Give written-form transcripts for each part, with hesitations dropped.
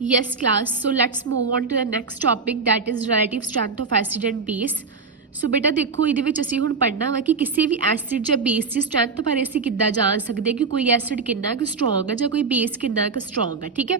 Yes, class. So let's move on to the next topic, that is relative strength of acid and base. ਸੋ ਬੇਟਾ ਦੇਖੋ ਇਹਦੇ ਵਿੱਚ ਅਸੀਂ ਹੁਣ ਪੜ੍ਹਨਾ ਵਾ ਕਿ ਕਿਸੇ ਵੀ ਐਸਿਡ ਜਾਂ ਬੇਸ ਦੀ ਸਟਰੈਂਥ ਬਾਰੇ ਅਸੀਂ ਕਿੱਦਾਂ ਜਾਣ ਸਕਦੇ ਕਿ ਕੋਈ ਐਸਿਡ ਕਿੰਨਾ ਕੁ ਸਟਰੋਂਗ ਹੈ ਜਾਂ ਕੋਈ ਬੇਸ ਕਿੰਨਾ ਕੁ ਸਟਰੋਂਗ ਹੈ ਠੀਕ ਹੈ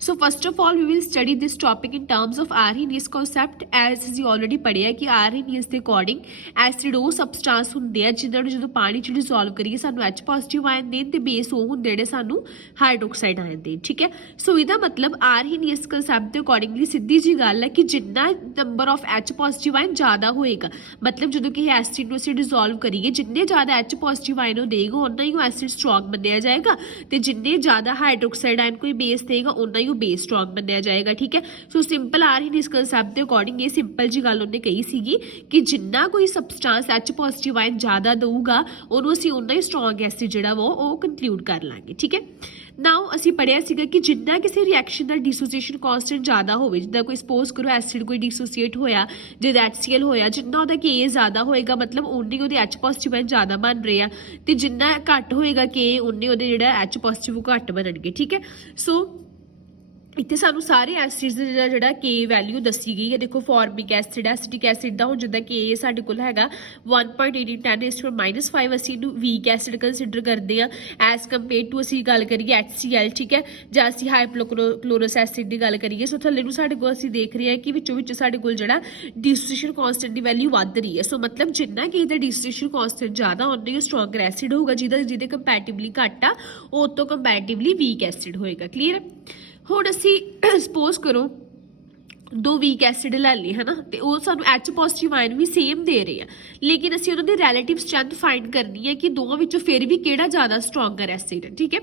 so first of all we will study this topic in terms of Arrhenius concept as ਅਸੀਂ ਆਲਰੇਡੀ ਪੜ੍ਹਿਆ ਕਿ ਆਰਹੀਨੀਅਸ ਦੇ ਅਕੋਰਡਿੰਗ ਐਸਿਡ ਉਹ ਸਬਸਟੈਂਸ ਹੁੰਦੇ ਆ ਜਿਨ੍ਹਾਂ ਨੂੰ ਜਦੋਂ ਪਾਣੀ 'ਚ ਡਿਸੋਲਵ ਕਰੀਏ ਸਾਨੂੰ H ਪੋਜ਼ਿਟਿਵ ਆਇਨ ਦੇਣ ਤੇ ਬੇਸ ਉਹ ਹੁੰਦੇ ਜਿਹੜੇ ਸਾਨੂੰ ਹਾਈਡਰੋਕਸਾਈਡ ਆਇਨ ਦੇਣ ਠੀਕ ਹੈ ਸੋ ਇਹਦਾ ਮਤਲਬ ਆਰਹੀਨੀਅਸ ਕਨਸੈਪਟ ਦੇ ਅਕੋਰਡਿੰਗਲੀ ਸਿੱਧੀ ਜੀ ਗੱਲ ਹੈ ਕਿ ਜਿੰਨਾ number of H positive ion ਜ਼ਿਆਦਾ ਹੋਏਗਾ ਮਤਲਬ ਜਦੋਂ ਕਿਸੇ ਐਸਿਡ ਨੂੰ ਅਸੀਂ ਡਿਸੋਲਵ ਕਰੀਏ ਜਿੰਨੇ ਜ਼ਿਆਦਾ H ਪੋਜ਼ਿਟਿਵ ਆਇਨ ਉਹ ਦੇਗਾ ਉਨਾ ਹੀ ਉਹ ਐਸਿਡ ਸਟਰੋਂਗ ਮੰਨਿਆ ਜਾਏਗਾ ਤੇ ਜਿੰਨੇ ਜ਼ਿਆਦਾ ਹਾਈਡਰੋਕਸਾਈਡ ਆਇਨ ਕੋਈ ਬੇਸ ਦੇਗਾ ਉਨਾ ਹੀ ਉਹ ਬੇਸ ਸਟਰੋਂਗ ਮੰਨਿਆ ਜਾਏਗਾ ਠੀਕ ਹੈ ਸੋ ਸਿੰਪਲ ਆਰਹੀਨੀਅਸ ਕਨਸੈਪਟ ਦੇ ਅਕੋਰਡਿੰਗ ਇਹ ਸਿੰਪਲ ਜੀ ਗੱਲ ਉਹਨੇ ਕਹੀ ਸੀਗੀ ਕਿ ਜਿੰਨਾ ਕੋਈ ਸਬਸਟੈਂਸ H ਪੋਜ਼ਿਟਿਵ ਆਇਨ ਜ਼ਿਆਦਾ ਦਊਗਾ ਉਹਨੂੰ ਅਸੀਂ ਉਨਾ ਹੀ ਸਟਰੋਂਗ ਐਸਿਡ ਜਿਹੜਾ ਵਾ ਉਹ ਕੰਕਲੂਡ ਕਰ ਲਾਂਗੇ ਠੀਕ ਹੈ ਨਾਓ ਅਸੀਂ ਪੜ੍ਹਿਆ ਸੀਗਾ ਕਿ ਜਿੰਨਾ ਕਿਸੇ ਰਿਐਕਸ਼ਨ ਦਾ ਡੀਸੋਸੀਏਸ਼ਨ ਕਾਂਸਟੈਂਟ ਜ਼ਿਆਦਾ ਹੋਵੇ ਜਿੱਦਾਂ ਕੋਈ ਸਪੋਜ਼ ਕਰੋ ਐਸਿਡ ਕੋਈ ਡੀਸੋਸੀਏਟ ਹੋਇਆ ਜਿਹਦਾ HCl ਹੋਇਆ ਜਿੰਨਾ ਉਹਦਾ Ka ਜ਼ਿਆਦਾ ਹੋਏਗਾ ਮਤਲਬ ਉਨੀ ਉਹਦੇ H ਪੋਜ਼ਿਟਿਵ ਆਇਨ ਜ਼ਿਆਦਾ ਬਣ ਰਹੇ ਆ ਤੇ ਜਿੰਨਾ ਘੱਟ ਹੋਏਗਾ Ka ਉਨੇ ਉਹਦੇ ਜਿਹੜਾ H ਪੋਜ਼ਿਟਿਵ ਘੱਟ ਬਣਨਗੇ ਠੀਕ ਹੈ ਸੋ ਇੱਥੇ ਸਾਨੂੰ ਸਾਰੇ ਐਸਿਡਸ ਦਾ ਜਿਹੜਾ K ਵੈਲਿਊ ਦੱਸੀ ਗਈ ਹੈ ਦੇਖੋ ਫਾਰਮਿਕ ਐਸਿਡ ਐਸਿਟਿਕ ਐਸਿਡ ਦਾ ਹੁਣ ਜਿੱਦਾਂ Ka ਸਾਡੇ ਕੋਲ ਹੈਗਾ 1.18 ਅਸੀਂ ਇਹਨੂੰ ਵੀਕ ਐਸਿਡ ਕੰਸੀਡਰ ਕਰਦੇ ਆ ਐਜ਼ ਕੰਪੇਅਰ ਟੂ ਅਸੀਂ ਗੱਲ ਕਰੀਏ HCl ਠੀਕ ਹੈ ਜਾਂ ਅਸੀਂ ਹਾਈਪੋਕਲੋਰਸ ਐਸਿਡ ਦੀ ਗੱਲ ਕਰੀਏ ਸੋ ਥੱਲੇ ਨੂੰ ਸਾਡੇ ਕੋਲ ਅਸੀਂ ਦੇਖ ਰਹੇ ਹਾਂ ਕਿ ਵਿੱਚੋਂ ਸਾਡੇ ਕੋਲ ਜਿਹੜਾ ਡੀਸੋਸੀਏਸ਼ਨ ਕਾਂਸਟੈਂਟ ਦੀ ਵੈਲਿਊ ਵੱਧ ਰਹੀ ਹੈ ਸੋ ਮਤਲਬ ਜਿੰਨਾ ਕਿ ਇਹਦਾ ਡੀਸੋਸੀਏਸ਼ਨ ਕਾਂਸਟੈਂਟ ਜ਼ਿਆਦਾ ਉਨਾ ਹੀ ਸਟਰੋਂਗਰ ਐਸਿਡ ਹੋਊਗਾ ਜਿਹਦੇ ਕੰਪੈਰੀਟਿਵਲੀ ਘੱਟ ਆ ਉਹ ਤੋਂ ਕੰਪੈਰੀਟਿਵਲੀ ਵੀਕ ਐਸਿਡ ਹੋਏਗਾ ਕਲੀਅਰ ਹੁਣ ਅਸੀਂ ਸਪੋਜ਼ ਕਰੋ ਦੋ ਵੀਕ ਐਸਿਡ ਲੈ ਲਏ ਹਨਾ ਤੇ ਉਹ ਸਾਨੂੰ H ਪੋਜ਼ਿਟਿਵ ਆਇਨ ਵੀ ਸੇਮ ਦੇ ਰਹੇ ਆ ਲੇਕਿਨ ਅਸੀਂ ਉਹਨਾਂ ਦੀ ਰਿਲੇਟਿਵ ਸਟਰੈਂਥ ਫਾਈਂਡ ਕਰਨੀ ਹੈ ਕਿ ਦੋਵਾਂ ਵਿੱਚੋਂ ਫਿਰ ਵੀ ਕਿਹੜਾ ਜ਼ਿਆਦਾ ਸਟਰੋਂਗਰ ਐਸਿਡ ਹੈ ਠੀਕ ਹੈ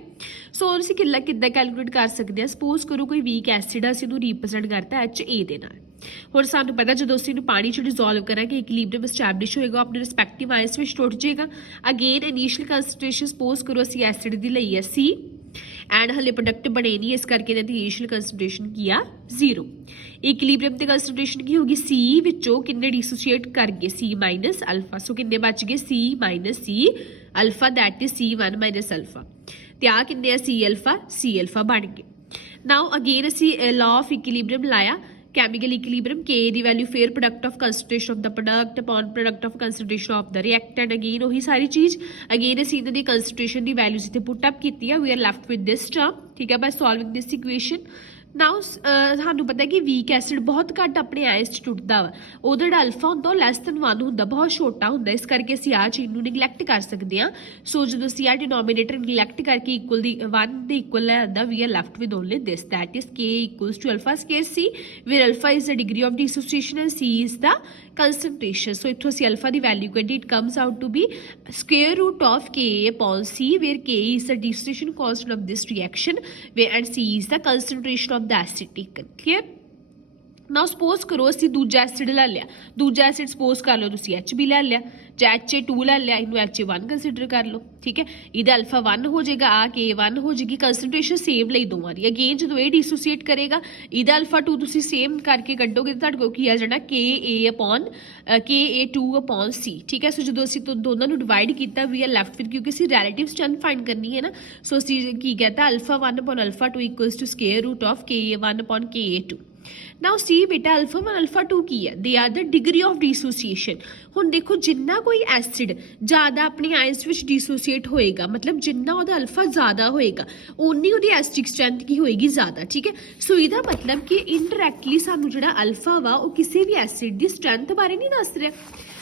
ਸੋ ਅਸੀਂ ਕਿੱਦਾਂ ਕੈਲਕੂਲੇਟ ਕਰ ਸਕਦੇ ਹਾਂ ਸਪੋਜ਼ ਕਰੋ ਕੋਈ ਵੀਕ ਐਸਿਡ ਅਸੀਂ ਇਹਨੂੰ ਰਿਪਰੈਜ਼ੈਂਟ ਕਰਤਾ HA ਦੇ ਨਾਲ ਹੁਣ ਸਾਨੂੰ ਪਤਾ ਜਦੋਂ ਅਸੀਂ ਇਹਨੂੰ ਪਾਣੀ 'ਚ ਡਿਸੋਲਵ ਕਰਾਂਗੇ ਇਕੁਇਲਿਬਰੀਅਮ ਐਸਟੈਬਲਿਸ਼ ਹੋਏਗਾ ਆਪਣੇ ਰਿਸਪੈਕਟਿਵ ਆਇਨਸ ਵਿੱਚ ਟੁੱਟ ਜਾਏਗਾ ਅਗੇਨ ਇਨੀਸ਼ੀਅਲ ਕੰਸੈਂਟ੍ਰੇਸ਼ਨ ਸਪੋਜ਼ ਕਰੋ ਅਸੀਂ ਐਸਿਡ ਦੀ ਲਈ ਹੈ C ਐਂਡ ਹਲੇ ਪ੍ਰੋਡਕਟ ਬਣੇ ਨਹੀਂ ਇਸ ਕਰਕੇ ਇਹਨਾਂ ਦੀ ਇਨੀਸ਼ੀਅਲ ਕੰਸੈਂਟ੍ਰੇਸ਼ਨ ਕੀ ਆ 0 ਇਕੁਇਲਿਬਰੀਅਮ ਤੇ ਕੰਸੈਂਟ੍ਰੇਸ਼ਨ ਕੀ ਹੋਗੀ C ਵਿੱਚੋਂ ਕਿੰਨੇ ਡੀਸੋਸੀਏਟ ਕਰ ਗਏ C ਮਾਈਨਸ ਅਲਫਾ ਸੋ ਕਿੰਨੇ ਬਚ ਗਏ C minus C alpha that is C1 minus alpha ਤੇ ਆ ਕਿੰਨੇ ਆ C ਅਲਫਾ ਬਣ ਗਏ ਨਾਓ ਅਗੇਨ ਅਸੀਂ ਲਾਅ ਆਫ ਇਕੁਇਲਿਬਰੀਅਮ ਲਾਇਆ chemical equilibrium K ਦੀ value ਫਿਰ product of concentration of the product upon product of concentration of the reactant again ਉਹੀ ਸਾਰੀ ਚੀਜ਼ again ਅਸੀਂ ਇਹਨਾਂ ਦੀ concentration ਦੀ values ਇੱਥੇ put up ਕੀਤੀ ਆ we are left with this term ਠੀਕ ਹੈ by solving this equation ਨਾਓ ਸਾਨੂੰ ਪਤਾ ਕਿ ਵੀਕ ਐਸਿਡ ਬਹੁਤ ਘੱਟ ਆਪਣੇ ਆਇਨਸ 'ਚ ਟੁੱਟਦਾ ਵਾ ਉਹਦਾ ਜਿਹੜਾ ਅਲਫਾ ਹੁੰਦਾ ਉਹ ਲੈਸ ਦੈਨ 1 ਹੁੰਦਾ ਬਹੁਤ ਛੋਟਾ ਹੁੰਦਾ ਇਸ ਕਰਕੇ ਅਸੀਂ ਆਹ ਚੀਜ਼ ਨੂੰ ਨਿਗਲੈਕਟ ਕਰ ਸਕਦੇ ਹਾਂ ਸੋ ਜਦੋਂ ਅਸੀਂ ਆਹ ਡਿਨੋਮੀਨੇਟਰ ਨਿਗਲੈਕਟ ਕਰਕੇ ਇਕੁਅਲ ਦੀ 1 ਦੇ ਇਕੁਅਲ ਲੈ ਆਉਂਦਾ we are left with only this that is K equals to alpha square C where alpha is the degree of dissociation and C is the concentration so ਇੱਥੋਂ ਅਸੀਂ alpha ਦੀ value ਕੱਢੀ it comes out to be square root of Ka upon C where Ka is the dissociation constant of this reaction where and C is the concentration of the acid taken clear now suppose ਕਰੋ ਅਸੀਂ ਦੂਜਾ acid ਲੈ ਲਿਆ ਦੂਜਾ acid suppose ਕਰ ਲਓ ਤੁਸੀਂ HB ਲੈ ਲਿਆ ਜਾਂ HA2 ਲੈ ਲਿਆ ਇਹਨੂੰ HA1 ਕੰਸੀਡਰ ਕਰ ਲਓ ਠੀਕ ਹੈ ਇਹਦਾ ਅਲਫਾ 1 ਹੋ ਜਾਏਗਾ ਆ K1 ਹੋ ਜਾਏਗੀ ਕੰਸੈਂਟ੍ਰੇਸ਼ਨ ਸੇਮ ਲਈ ਦੋਵਾਂ ਦੀ ਅਗੇਨ ਜਦੋਂ ਇਹ ਡੀਸੋਸੀਏਟ ਕਰੇਗਾ ਇਹਦਾ ਅਲਫਾ 2 ਤੁਸੀਂ ਸੇਮ ਕਰਕੇ ਕੱਢੋਗੇ ਤਾਂ ਤੁਹਾਡੇ ਕੋਲ ਕੀ ਆ ਜਾਣਾ Ka2 upon C ਠੀਕ ਹੈ ਸੋ ਜਦੋਂ ਅਸੀਂ ਦੋਨਾਂ ਨੂੰ ਡਿਵਾਈਡ ਕੀਤਾ ਵੀ ਆਰ ਲੈਫਟ ਵਿਦ ਕਿਉਂਕਿ ਅਸੀਂ ਰਿਲੇਟਿਵ ਸਟਰੈਂਥ ਫਾਈਂਡ ਕਰਨੀ ਹੈ ਨਾ ਸੋ ਅਸੀਂ ਕੀ ਕਹਤਾ alpha 1 upon alpha 2 equals to square root of Ka1 upon Ka2 now see ਬੇਟਾ ਅਲਫਾ 1 ਅਲਫਾ 2 ਕੀ ਹੈ they are the degree of dissociation ਹੁਣ ਦੇਖੋ ਜਿੰਨਾ ਕੋਈ ਐਸਿਡ ਜ਼ਿਆਦਾ ਆਪਣੀ ਆਇਨਸ ਵਿੱਚ ਡੀਸੋਸੀਏਟ ਹੋਏਗਾ ਮਤਲਬ ਜਿੰਨਾ ਉਹਦਾ ਅਲਫਾ ਜ਼ਿਆਦਾ ਹੋਏਗਾ ਉਨੀ ਉਹਦੀ ਐਸਿਡਿਕ ਸਟਰੈਂਥ ਕੀ ਹੋਏਗੀ ਜ਼ਿਆਦਾ ਠੀਕ ਹੈ ਸੋ ਇਹਦਾ ਮਤਲਬ ਕਿ ਇਨਡਾਇਰੈਕਟਲੀ ਸਾਨੂੰ ਜਿਹੜਾ ਅਲਫਾ ਵਾ ਉਹ ਕਿਸੇ ਵੀ ਐਸਿਡ ਦੀ ਸਟਰੈਂਥ ਬਾਰੇ ਨਹੀਂ ਦੱਸ ਰਿਹਾ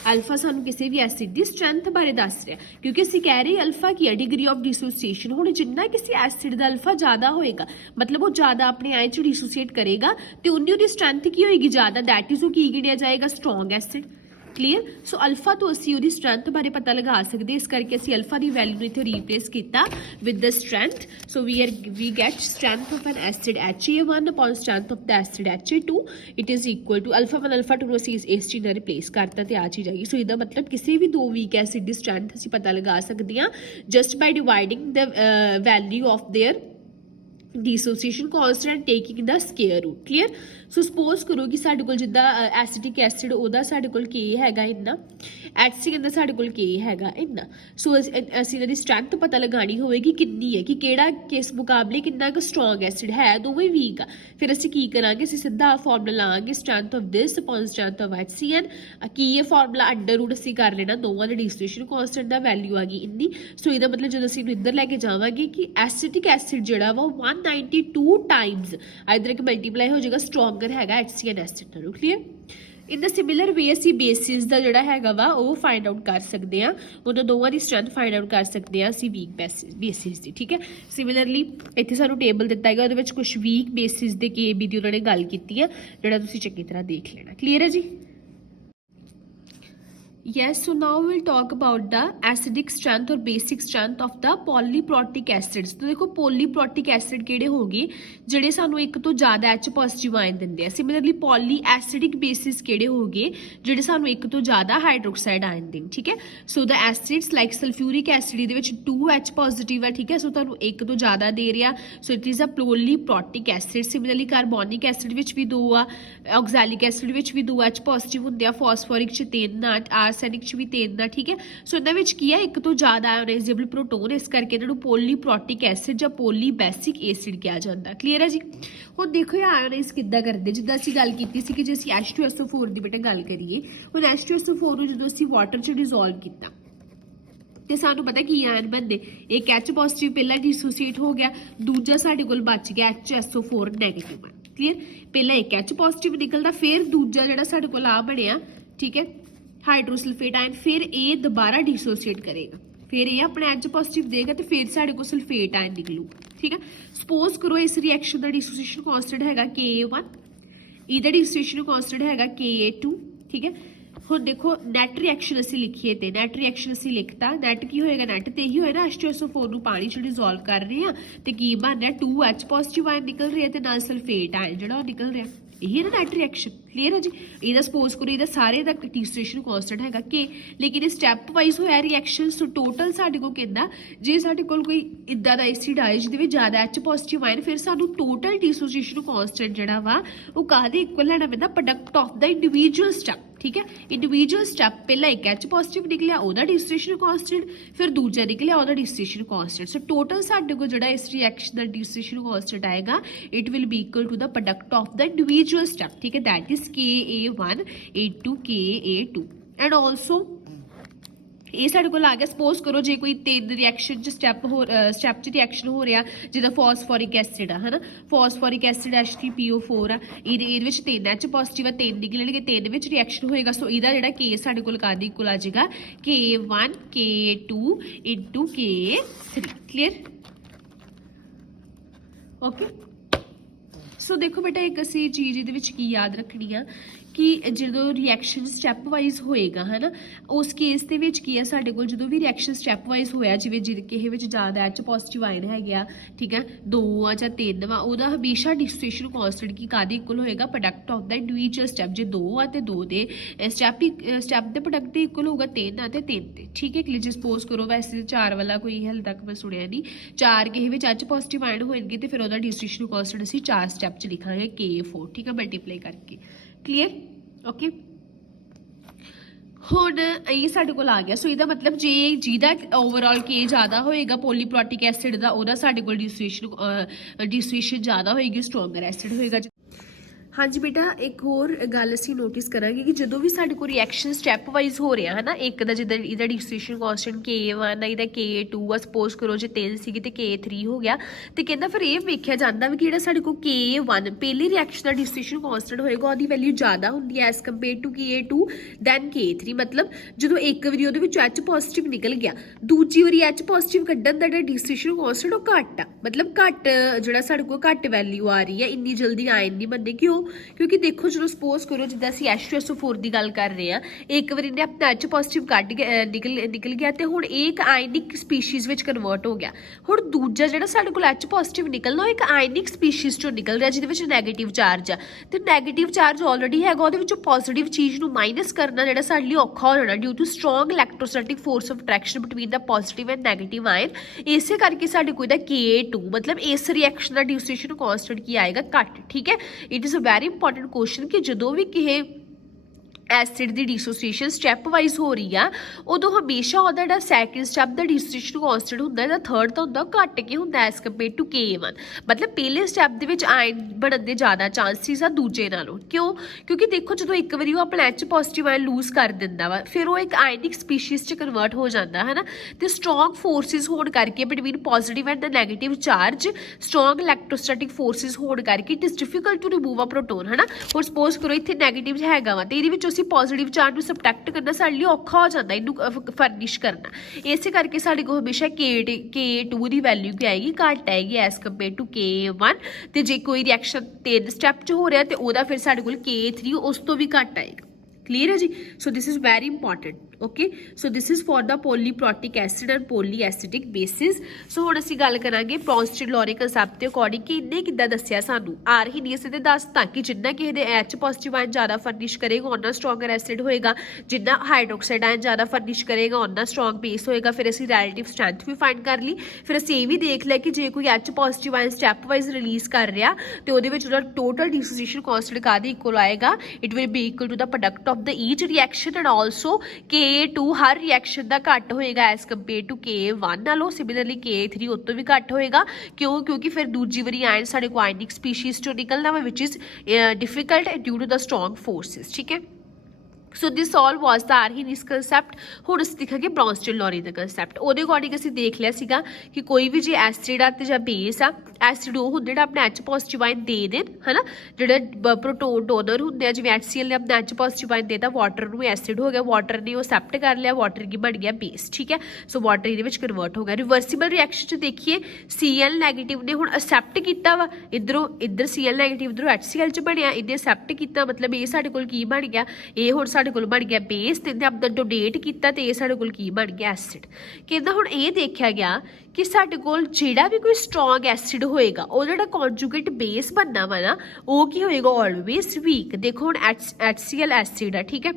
ਅਲਫਾ ਸਾਨੂੰ ਕਿਸੇ ਵੀ ਐਸਿਡ ਦੀ ਸਟਰੈਂਥ ਬਾਰੇ ਦੱਸ ਰਿਹਾ ਕਿਉਂਕਿ ਅਸੀਂ ਕਹਿ ਰਹੇ ਅਲਫਾ ਕੀ ਹੈ ਡਿਗਰੀ ਆਫ ਡੀਸੋਸੀਏਸ਼ਨ ਹੁਣ ਜਿੰਨਾ ਕਿਸੇ ਐਸਿਡ ਦਾ ਅਲਫਾ ਜ਼ਿਆਦਾ ਹੋਏਗਾ ਮਤਲਬ ਉਹ ਜ਼ਿਆਦਾ ਆਪਣੇ ਆਇਨ 'ਚ ਡੀਸੋਸੀਏਟ ਕਰੇਗਾ ਤੇ ਉਨੀ ਉਹਦੀ ਸਟਰੈਂਥ ਕੀ ਹੋਏਗੀ ਜ਼ਿਆਦਾ ਦੈਟ ਇਜ਼ ਉਹ ਕੀ ਗਿਣਿਆ ਜਾਏਗਾ ਸਟਰੋਂਗ ਐਸਿਡ ਕਲੀਅਰ ਸੋ ਅਲਫਾ ਤੋਂ ਅਸੀਂ ਉਹਦੀ ਸਟਰੈਂਥ ਬਾਰੇ ਪਤਾ ਲਗਾ ਸਕਦੇ ਇਸ ਕਰਕੇ ਅਸੀਂ ਅਲਫਾ ਦੀ ਵੈਲਿਊ ਨੂੰ ਇੱਥੇ ਰੀਪਲੇਸ ਕੀਤਾ with the strength so we get strength of an acid HA1 upon strength of the acid HA2 it is equal to alpha 1 alpha 2 ਨੂੰ ਅਸੀਂ ਇਸ ਚੀਜ਼ ਨਾਲ ਰਿਪਲੇਸ ਕਰਤਾ ਤੇ ਆ ਚੀਜ਼ ਆਈ ਸੋ ਇਹਦਾ ਮਤਲਬ ਕਿਸੇ ਵੀ ਦੋ ਵੀਕ ਐਸਿਡ ਦੀ ਸਟਰੈਂਥ ਅਸੀਂ ਪਤਾ ਲਗਾ ਸਕਦੇ ਹਾਂ just by dividing the value of their dissociation constant taking the square root clear so suppose करो कि साडे कोल जिद्दां एसिटिक एसिड ओदा साडे कोल K हैगा इन्ना HCl दा साडे कोल K हैगा इन्ना सो ਅਸੀਂ ਇਹਦੀ ਸਟਰੈਂਥ ਪਤਾ ਲਗਾਣੀ ਹੋਵੇਗੀ ਕਿੰਨੀ ਹੈ ਕਿ ਕਿਹੜਾ ਕਿਸ ਮੁਕਾਬਲੇ ਕਿੰਨਾ ਕੁ ਸਟਰੋਂਗ ਐਸਿਡ ਹੈ ਦੋਵੇਂ ਵੀਕ ਆ ਫਿਰ ਅਸੀਂ ਕੀ ਕਰਾਂਗੇ ਅਸੀਂ ਸਿੱਧਾ ਫਾਰਮੂਲਾ ਲਾਵਾਂਗੇ strength of this upon strength of HCl ਕੀ ਇਹ ਫਾਰਮੂਲਾ ਅੰਡਰ ਰੂਟ ਅਸੀਂ ਕਰ ਲੈਣਾ ਦੋਵਾਂ ਦੇ ਡਿਸੋਸੀਏਸ਼ਨ ਕਾਂਸਟੈਂਟ ਦਾ ਵੈਲਿਊ ਆ ਗਈ ਇੰਨੀ ਸੋ ਇਹਦਾ ਮਤਲਬ ਜਦੋਂ ਅਸੀਂ ਇੱਧਰ ਲੈ ਕੇ ਜਾਵਾਂਗੇ ਕਿ ਐਸਿਟਿਕ ਐਸਿਡ ਜਿਹੜਾ ਵਾ 192 ਟਾਈਮਸ ਇਧਰ ਕਿ ਮਲਟੀਪਲਾਈ ਹੋ ਜਾਏਗਾ ਸਟਰੋਂਗਰ ਹੈਗਾ HCl ਐਸਿਡ ਨਾਲੋਂ ਕਲੀਅਰ ਇਨ ਦ ਸਿਮਿਲਰ ਵੇ ਅਸੀਂ ਬੇਸਿਸ ਦਾ ਜਿਹੜਾ ਹੈਗਾ ਵਾ ਉਹ ਫਾਈਂਡ ਆਊਟ ਕਰ ਸਕਦੇ ਹਾਂ ਉਹਨਾਂ ਦੋਵਾਂ ਦੀ ਸਟਰੈਂਥ ਫਾਈਂਡ ਆਊਟ ਕਰ ਸਕਦੇ ਹਾਂ ਅਸੀਂ ਵੀਕ ਬੇਸਿਸ ਦੀ ਠੀਕ ਹੈ ਸਿਮਿਲਰਲੀ ਇੱਥੇ ਸਾਨੂੰ ਟੇਬਲ ਦਿੱਤਾ ਹੈਗਾ ਉਹਦੇ ਵਿੱਚ ਕੁਝ ਵੀਕ ਬੇਸਿਸ ਦੇ KB ਦੀ ਉਹਨਾਂ ਨੇ ਗੱਲ ਕੀਤੀ ਹੈ ਜਿਹੜਾ ਤੁਸੀਂ ਚੰਗੀ ਤਰ੍ਹਾਂ ਦੇਖ ਲੈਣਾ ਕਲੀਅਰ ਹੈ ਜੀ Yes, so now we'll talk about the acidic strength or basic strength of the polyprotic acids. तो देखो polyprotic acid ਕਿਹੜੇ ਹੋਗੇ ਜਿਹੜੇ ਸਾਨੂੰ ਇੱਕ ਤੋਂ ਜ਼ਿਆਦਾ H ਪੋਜ਼ਿਟਿਵ ਆਇਨ ਦਿੰਦੇ ਆ ਸਿਮਿਲਰਲੀ polyacidic bases ਕਿਹੜੇ ਹੋਗੇ ਜਿਹੜੇ ਸਾਨੂੰ ਇੱਕ ਤੋਂ ਜ਼ਿਆਦਾ ਹਾਈਡਰੋਕਸਾਈਡ ਆਇਨ ਦੇਣ ਠੀਕ ਹੈ ਸੋ the acids like sulfuric acid ਦੇ ਵਿੱਚ 2H ਪੋਜ਼ਿਟਿਵ ਹੈ ਠੀਕ ਹੈ ਸੋ ਤੁਹਾਨੂੰ ਇੱਕ ਤੋਂ ਜ਼ਿਆਦਾ ਦੇ ਰਿਹਾ so it is a polyprotic acid similarly carbonic acid ਵਿੱਚ ਵੀ 2 ਆ ਆਕਜ਼ੈਲਿਕ ਐਸਿਡ ਵਿੱਚ ਵੀ 2H ਪੋਜ਼ਿਟਿਵ ਹੁੰਦੇ ਆ ਫਾਸਫੋਰਿਕ ਚ 3 ਆ ਆਰਸੈਨਿਕ ਚ ਵੀ 3 ਦਾ ਠੀਕ ਹੈ ਸੋ ਇਹਨਾਂ ਵਿੱਚ ਕੀ ਹੈ ਇੱਕ ਤੋਂ ਜ਼ਿਆਦਾ ਆਇਓਨਾਈਜ਼ੇਬਲ ਪ੍ਰੋਟੋਨ ਇਸ ਕਰਕੇ ਇਹਨਾਂ ਨੂੰ ਪੋਲੀਪ੍ਰੋਟਿਕ ਐਸਿਡ ਜਾਂ ਪੋਲੀਬੈਸਿਕ ਐਸਿਡ ਕਿਹਾ ਜਾਂਦਾ ਕਲੀਅਰ ਹੈ ਜੀ ਹੁਣ ਦੇਖੋ ਇਹ ਆਇਓਨਾਈਜ਼ ਕਿੱਦਾਂ ਕਰਦੇ ਜਿੱਦਾਂ ਅਸੀਂ ਗੱਲ ਕੀਤੀ ਸੀ ਕਿ ਜੇ ਅਸੀਂ H2SO4 ਦੀ ਬੇਟਾ ਗੱਲ ਕਰੀਏ ਹੁਣ H2SO4 ਨੂੰ ਜਦੋਂ ਅਸੀਂ ਵਾਟਰ ਚ ਡਿਸੋਲਵ ਕੀਤਾ ਤੇ ਸਾਨੂੰ ਪਤਾ ਕੀ ਆਇਨ ਬਣਦੇ ਇੱਕ H ਪੋਜ਼ਿਟਿਵ ਪਹਿਲਾਂ ਡਿਸੋਸੀਏਟ ਹੋ ਗਿਆ ਦੂਜਾ ਸਾਡੇ ਕੋਲ ਬਚ ਗਿਆ HSO4 ਨੈਗੇਟਿਵ ਕਲੀਅਰ ਪਹਿਲਾਂ ਇੱਕ H ਪੋਜ਼ਿਟਿਵ ਨਿਕਲਦਾ ਫਿਰ ਦੂਜਾ ਜਿਹੜਾ ਸਾਡੇ ਕੋਲ ਆ ਬਣਿਆ ਠੀਕ ਹੈ ਹਾਈਡਰੋਸਲਫੇਟ ਆਇਨ ਫਿਰ ਇਹ ਦੁਬਾਰਾ ਡਿਸੋਸੀਏਟ ਕਰੇਗਾ ਫਿਰ ਇਹ ਆਪਣੇ H ਪੋਜ਼ਿਟਿਵ ਦੇਗਾ ਤੇ ਫਿਰ ਸਾਡੇ ਕੋਲ ਸਲਫੇਟ ਆਇਨ ਨਿਕਲੂਗਾ ਠੀਕ ਹੈ ਸਪੋਜ਼ ਕਰੋ ਇਸ ਰਿਐਕਸ਼ਨ ਦਾ ਡਿਸੋਸੀਏਸ਼ਨ ਕਾਂਸਟੈਂਟ ਹੈਗਾ Ka1 ਇਹਦਾ ਡਿਸੋਸੀਏਸ਼ਨ ਕਾਂਸਟੈਂਟ ਹੈਗਾ Ka2 ਠੀਕ ਹੈ ਹੁਣ ਦੇਖੋ ਨੈਟ ਰਿਐਕਸ਼ਨ ਅਸੀਂ ਲਿਖੀਏ ਤੇ ਨੈਟ ਰਿਐਕਸ਼ਨ ਅਸੀਂ ਲਿਖਤਾ ਨੈਟ ਕੀ ਹੋਏਗਾ ਨੈਟ ਤੇ ਇਹੀ ਹੋਇਆ ਨਾ H2SO4 ਨੂੰ ਪਾਣੀ ਚ ਡਿਸੋਲਵ ਕਰ ਰਹੇ ਆ ਤੇ ਕੀ ਬਣ ਰਿਹਾ 2H ਪੋਜ਼ਿਟਿਵ ਆਇਨ ਨਿਕਲ ਰਿਹਾ ਤੇ ਨਾਲ ਸਲਫੇਟ ਆਇਨ ਜਿਹੜਾ ਉਹ ਨਿਕਲ ਰਿਹਾ ਇਹ ਨਾ ਨੈਟ ਰਿਐਕਸ਼ਨ ਕਲੀਅਰ ਹੈ ਜੀ ਇਹਦਾ ਸਪੋਜ਼ ਕਰੋ ਇਹਦਾ ਸਾਰੇ ਦਾ ਡਿਸੋਸੀਏਸ਼ਨ ਕਾਂਸਟੈਂਟ ਹੈਗਾ K ਲੇਕਿਨ ਇਹ ਸਟੈਪ ਵਾਈਜ਼ ਹੋਇਆ ਰਿਐਕਸ਼ਨ ਸੋ ਟੋਟਲ ਸਾਡੇ ਕੋਲ ਕਹਿੰਦਾ ਜੇ ਸਾਡੇ ਕੋਲ ਕੋਈ ਇਦਾਂ ਦਾ ਐਸਿਡ ਆਏ ਜਿਹਦੇ ਵਿੱਚ ਜ਼ਿਆਦਾ H ਪੋਜ਼ਿਟਿਵ ਆਇਨ ਫਿਰ ਸਾਨੂੰ ਟੋਟਲ ਡਿਸੋਸੀਏਸ਼ਨ ਕਾਂਸਟੈਂਟ ਜਿਹੜਾ ਵਾ ਉਹ ਕਾਹਦੇ ਇਕੁਅਲ ਲੈਣਾ ਪੈਂਦਾ product of the individual step ਠੀਕ ਹੈ ਇੰਡੀਵਿਜੂਅਲ ਸਟੈਪ ਪਹਿਲਾਂ ਇੱਕ H ਪੋਜ਼ਿਟਿਵ ਨਿਕਲਿਆ ਉਹਦਾ ਡਿਸੋਸੀਏਸ਼ਨ ਕਾਂਸਟੈਂਟ ਫਿਰ ਦੂਜਾ ਨਿਕਲਿਆ ਉਹਦਾ ਡਿਸੋਸੀਏਸ਼ਨ ਕਾਂਸਟੈਂਟ ਸੋ ਟੋਟਲ ਸਾਡੇ ਕੋਲ ਜਿਹੜਾ ਇਸ ਰਿਐਕਸ਼ਨ ਦਾ ਡਿਸੋਸੀਏਸ਼ਨ ਕਾਂਸਟੈਂਟ ਆਏਗਾ it will be equal to the product of the individual step ਠੀਕ ਹੈ that is Ka1 A2 Ka2 and also ਇਹ ਸਾਡੇ ਕੋਲ ਆ ਗਿਆ ਸਪੋਜ਼ ਕਰੋ ਜੇ ਕੋਈ ਤਿੰਨ ਰਿਐਕਸ਼ਨ ਚ ਸਟੈਪ ਚ ਰਿਐਕਸ਼ਨ ਹੋ ਰਿਹਾ ਜਿਹਦਾ ਫਾਸਫੋਰਿਕ ਐਸਿਡ ਆ ਹਨਾ ਫਾਸਫੋਰਿਕ ਐਸਿਡ H3PO4 ਆ ਇਹਦੇ ਵਿੱਚ 3H ਪੋਜ਼ਿਟਿਵ ਆ 3 ਨਿਕਲਣਗੇ 3 ਵਿੱਚ ਰਿਐਕਸ਼ਨ ਹੋਏਗਾ ਸੋ ਇਹਦਾ ਜਿਹੜਾ K ਸਾਡੇ ਕੋਲ ਕਾਦੀ ਇਕੁਅਲ ਆ ਜਾਏਗਾ K1 K2 into K3 clear okay so ਦੇਖੋ ਬੇਟਾ ਇੱਕ ਅਸੀਂ ਚੀਜ਼ ਇਹਦੇ ਵਿੱਚ ਕੀ ਯਾਦ ਰੱਖਣੀ ਆ ਕਿ ਜਦੋਂ ਰਿਐਕਸ਼ਨ ਸਟੈਪ ਵਾਈਜ਼ ਹੋਏਗਾ ਹੈ ਨਾ ਉਸ ਕੇਸ ਦੇ ਵਿੱਚ ਕੀ ਹੈ ਸਾਡੇ ਕੋਲ ਜਦੋਂ ਵੀ ਰਿਐਕਸ਼ਨ ਸਟੈਪ ਵਾਈਜ਼ ਹੋਇਆ ਜਿਵੇਂ ਕਿਸੇ ਵਿੱਚ ਜ਼ਿਆਦਾ H ਪੋਜ਼ਿਟਿਵ ਆਇਨ ਹੈਗੇ ਆ ਠੀਕ ਹੈ 2 ਆ ਜਾਂ 3 ਵਾ ਉਹਦਾ ਹਮੇਸ਼ਾ ਡਿਸੋਸੀਏਸ਼ਨ ਕਾਂਸਟੈਂਟ ਕੀ ਕਾਹਦੇ ਇਕੁਅਲ ਹੋਏਗਾ product of the individual step ਜੇ 2 ਆ ਤੇ 2 ਦੇ ਸਟੈਪ ਦੇ ਪ੍ਰੋਡਕਟ ਦੇ ਇਕੁਅਲ ਹੋਊਗਾ 3 ਆ ਤੇ 3 ਤੇ ਠੀਕ ਹੈ ਕਲੀਅਰ ਸਪੋਜ਼ ਕਰੋ ਵੈਸੇ 4 ਵਾਲਾ ਕੋਈ ਹਾਲੇ ਤੱਕ ਮੈਂ ਸੁਣਿਆ ਨਹੀਂ 4 ਕਿਸੇ ਵਿੱਚ H ਪੋਜ਼ਿਟਿਵ ਆਇਨ ਹੋਣਗੇ ਤੇ ਫਿਰ ਉਹਦਾ ਡਿਸੋਸੀਏਸ਼ਨ ਕਾਂਸਟੈਂਟ ਅਸੀਂ 4 ਸਟੈਪ ਚ ਲਿਖਾਂਗੇ K4 ਠੀਕ ਹੈ ਮਲਟੀਪਲਾਈ ਕਰਕੇ ਕਲੀਅਰ ਓਕੇ ਹੁਣ ਇਹ ਸਾਡੇ ਕੋਲ ਆ ਗਿਆ ਸੋ ਇਹਦਾ ਮਤਲਬ ਜੇ ਜਿਹਦਾ ਓਵਰਆਲ K ਜ਼ਿਆਦਾ ਹੋਏਗਾ ਪੋਲੀਪ੍ਰੋਟਿਕ ਐਸਿਡ ਦਾ ਉਹਦਾ ਸਾਡੇ ਕੋਲ ਡਿਸੋਸੀਏਸ਼ਨ ਜ਼ਿਆਦਾ ਹੋਏਗੀ ਸਟਰੋਂਗਰ ਐਸਿਡ ਹੋਏਗਾ ਹਾਂਜੀ ਬੇਟਾ ਇੱਕ ਹੋਰ ਗੱਲ ਅਸੀਂ ਨੋਟਿਸ ਕਰਾਂਗੇ ਕਿ ਜਦੋਂ ਵੀ ਸਾਡੇ ਕੋਲ ਰਿਐਕਸ਼ਨ ਸਟੈਪ ਵਾਈਜ਼ ਹੋ ਰਿਹਾ ਹੈ ਨਾ ਇੱਕ ਦਾ ਜਿੱਦਾਂ ਇਹਦਾ ਡਿਸੋਸੀਏਸ਼ਨ ਕਾਂਸਟੈਂਟ K1 ਆ ਇਹਦਾ K2 ਆ ਸਪੋਜ਼ ਕਰੋ ਜੇ 3 ਸੀਗੀ ਤੇ K3 ਹੋ ਗਿਆ ਤੇ ਕਹਿੰਦਾ ਫਿਰ ਇਹ ਵੇਖਿਆ ਜਾਂਦਾ ਵੀ ਕਿ ਜਿਹੜਾ ਸਾਡੇ ਕੋਲ K1 ਪਹਿਲੀ ਰਿਐਕਸ਼ਨ ਦਾ ਡਿਸੋਸੀਏਸ਼ਨ ਕਾਂਸਟੈਂਟ ਹੋਏਗਾ ਉਹਦੀ ਵੈਲਿਊ ਜ਼ਿਆਦਾ ਹੁੰਦੀ ਹੈ as compare to K2 then K3 ਮਤਲਬ ਜਦੋਂ ਇੱਕ ਵਾਰੀ ਉਹਦੇ ਵਿੱਚ H ਪੋਜ਼ਿਟਿਵ ਨਿਕਲ ਗਿਆ ਦੂਜੀ ਵਾਰੀ H ਪੋਜ਼ਿਟਿਵ ਕੱਢਣ ਦਾ ਜਿਹੜਾ ਡਿਸੋਸੀਏਸ਼ਨ ਕਾਂਸਟੈਂਟ ਉਹ ਘੱਟ ਆ ਮਤਲਬ ਘੱਟ ਜਿਹੜਾ ਸਾਡੇ ਕੋਲ ਘੱਟ ਵੈਲਿਊ ਆ ਰਹੀ ਹੈ ਇੰਨੀ ਜਲਦੀ ਆਇਨ ਨਹੀਂ ਬਣਦੇ ਕਿਉਂ क्यों? क्योंकि देखो जो सपोज करो जिदा ਅਸੀਂ H2SO4 ਦੀ ਗੱਲ ਕਰ ਰਹੇ ਆ, ਇੱਕ ਵਾਰੀ ਨੇ ਆਪਣਾ H ਪੋਜ਼ਿਟਿਵ ਕੱਢ ਗਿਆ ਨਿਕਲ ਗਿਆ ਤੇ ਹੁਣ ਇਹ ਇੱਕ ਆਇਨਿਕ ਸਪੀਸ਼ੀਜ਼ ਵਿੱਚ ਕਨਵਰਟ ਹੋ ਗਿਆ। ਹੁਣ ਦੂਜਾ ਜਿਹੜਾ ਸਾਡੇ ਕੋਲ H ਪੋਜ਼ਿਟਿਵ ਨਿਕਲਣਾ ਉਹ ਇੱਕ ਆਇਨਿਕ ਸਪੀਸ਼ੀਜ਼ ਚੋਂ ਨਿਕਲ ਰਿਹਾ ਜਿਹਦੇ ਵਿੱਚ ਨੈਗੇਟਿਵ ਚਾਰਜ ਆ, ਤੇ ਨੈਗੇਟਿਵ ਚਾਰਜ ਆਲਰੇਡੀ ਹੈਗਾ, ਉਹਦੇ ਵਿੱਚੋਂ ਪੋਜ਼ਿਟਿਵ ਚੀਜ਼ ਨੂੰ ਮਾਈਨਸ ਕਰਨਾ ਜਿਹੜਾ ਸਾਡੇ ਲਈ ਔਖਾ ਹੋ ਜਾਣਾ due to strong electrostatic force of attraction between the positive and negative ion. ਇਸੇ ਕਰਕੇ ਸਾਡੇ ਕੋਲ ਦਾ Ka2 मतलब इस रिएक्शन का डिस्ट्रीब्यूशन कांस्टेंट की आएगा घट। ठीक है, it is a very important question कि जो भी किसी ਐਸਿਡ ਦੀ ਡੀਸੋਸੀਏਸ਼ਨ ਸਟੈਪ ਵਾਈਜ਼ ਹੋ ਰਹੀ ਆ ਉਦੋਂ ਹਮੇਸ਼ਾ ਉਹਦਾ ਜਿਹੜਾ ਸੈਕਿੰਡ ਸਟੈਪ ਦਾ ਡੀਸੋਸੀਏਸ਼ਨ ਕਾਂਸਟੈਂਟ ਹੁੰਦਾ ਇਹਦਾ ਥਰਡ ਤਾਂ ਹੁੰਦਾ ਘੱਟ ਕੇ ਹੁੰਦਾ ਐਸ ਕੰਪੇਅਰ ਟੂ Ka1। ਮਤਲਬ ਪਹਿਲੇ ਸਟੈਪ ਦੇ ਵਿੱਚ ਆਇਨ ਬਣਨ ਦੇ ਜ਼ਿਆਦਾ ਚਾਂਸਿਸ ਆ ਦੂਜੇ ਨਾਲੋਂ। ਕਿਉਂ? ਕਿਉਂਕਿ ਦੇਖੋ ਜਦੋਂ ਇੱਕ ਵਾਰੀ ਉਹ ਆਪਣਾ H ਪੋਜ਼ਿਟਿਵ ਆਇਨ ਲੂਜ਼ ਕਰ ਦਿੰਦਾ ਵਾ ਫਿਰ ਉਹ ਇੱਕ ਆਇਨਿਕ ਸਪੀਸ਼ੀਜ਼ 'ਚ ਕਨਵਰਟ ਹੋ ਜਾਂਦਾ ਹੈ ਨਾ, ਤੇ ਸਟਰੋਂਗ ਫੋਰਸਿਸ ਹੋਣ ਕਰਕੇ between positive and the negative charge, strong electrostatic forces ਹੋਣ ਕਰਕੇ it is difficult to remove a proton ਹੈ ਨਾ। ਹੋਰ ਸਪੋਜ਼ ਕਰੋ ਇੱਥੇ ਨੈਗੇਟਿਵ ਹੈਗਾ ਵਾ ਤੇ ਇਹਦੇ ਵਿੱਚ ਅਸੀਂ ਪੋਜ਼ਿਟਿਵ ਚਾਰਜ ਨੂੰ ਸਬਟਰੈਕਟ ਕਰਨਾ ਸਾਡੇ ਲਈ ਔਖਾ ਹੋ ਜਾਂਦਾ, ਇਹਨੂੰ ਫਰਨਿਸ਼ ਕਰਨਾ। ਇਸੇ ਕਰਕੇ ਸਾਡੇ ਕੋਲ ਹਮੇਸ਼ਾ Ka2 ਦੀ ਵੈਲਿਊ ਕੀ ਆਏਗੀ ਘੱਟ ਆਏਗੀ ਐਸ ਕੰਪੇਅਰ ਟੂ Ka1, ਤੇ ਜੇ ਕੋਈ ਰਿਐਕਸ਼ਨ 3 ਸਟੈਪ 'ਚ ਹੋ ਰਿਹਾ ਤੇ ਉਹਦਾ ਫਿਰ ਸਾਡੇ ਕੋਲ Ka3 ਉਸ ਤੋਂ ਵੀ ਘੱਟ ਆਏਗਾ। क्लियर है जी? So this is very important. Okay, so this is for the polyprotic acid and polyacidic bases. So हुण असीं गल करांगे ब्रॉन्स्टेड-लॉरे कंसैप्ट के अकॉर्डिंग कि इन्हें किद्दां दस्सिया सानू आर्हीनियस ने दसता कि जिन्ना किसी दे H पॉजिटिव आयन ज़्यादा फर्निश करेगा उन्ना स्ट्रॉन्गर एसिड होएगा, जिन्ना हाइड्रोक्साइड आयन ज़्यादा फर्निश करेगा उन्ना स्ट्रॉन्ग बेस होएगा। फिर असीं रिलेटिव स्ट्रैंथ भी फाइंड कर ली। फिर असीं ये भी देख लिया कि जे कोई H positive ion stepwise release कर रहा तो उहदे विच उहदा टोटल डिसोसीएशन कांस्टेंट काहदे इक्वल आएगा, it will be equal to the product of the each reaction and also Ka2 हर रिएक्शन का घट होएगा एज कंपेयर टू Ka1 नालों। सिमिलरली Ka3 उस तो भी घट होएगा। क्यों? क्योंकि फिर दूजी वारी आयन साढ़े को आयनिक स्पीशीज चो निकलना वा which is difficult due to the strong forces. ठीक है, so this all was the Arrhenius concept. हुण असीं देखांगे ब्रॉन्स्टेड-लॉरे दा कंसैप्ट। उहदे अकॉर्डिंग असीं देख लिया सीगा कि कोई भी जे एसिड आ ते जां बेस आ, एसिड वो हुंदे जिहड़ा अपना H पॉजिटिव आयन दे देन है ना, जिहड़े प्रोटोन डोनर हुंदे आ जिवें HCl ने अपना H पॉजिटिव आयन देता वाटर नूं एसिड हो गया, वाटर ने वो एक्सेप्ट कर लिया, वाटर की बन गया बेस। ठीक है, सो वाटर इहदे विच कन्वर्ट हो गया। रिवर्सिबल रिएक्शन च देखिए Cl नैगेटिव ने हुण एक्सेप्ट कीता वा, इधरों इधर Cl नैगेटिव इधरों HCl च बनिया, इहदे एक्सेप्ट कीता मतलब ये साडे कोल की बन गया, ये हुण साडे कोल बन गया बेस, ते अपना डोनेट किया तो ये साडे कोल की बन गया एसिड। कहंदा हुण ये देखा गया कि साडे कोल जिहड़ा भी कोई स्ट्रॉन्ग एसिड होएगा वो जिहड़ा कॉन्जुगेट बेस बनना वा ना वो की होएगा ऑलवेज वीक। देखो हुण HCl एसिड है, ठीक है,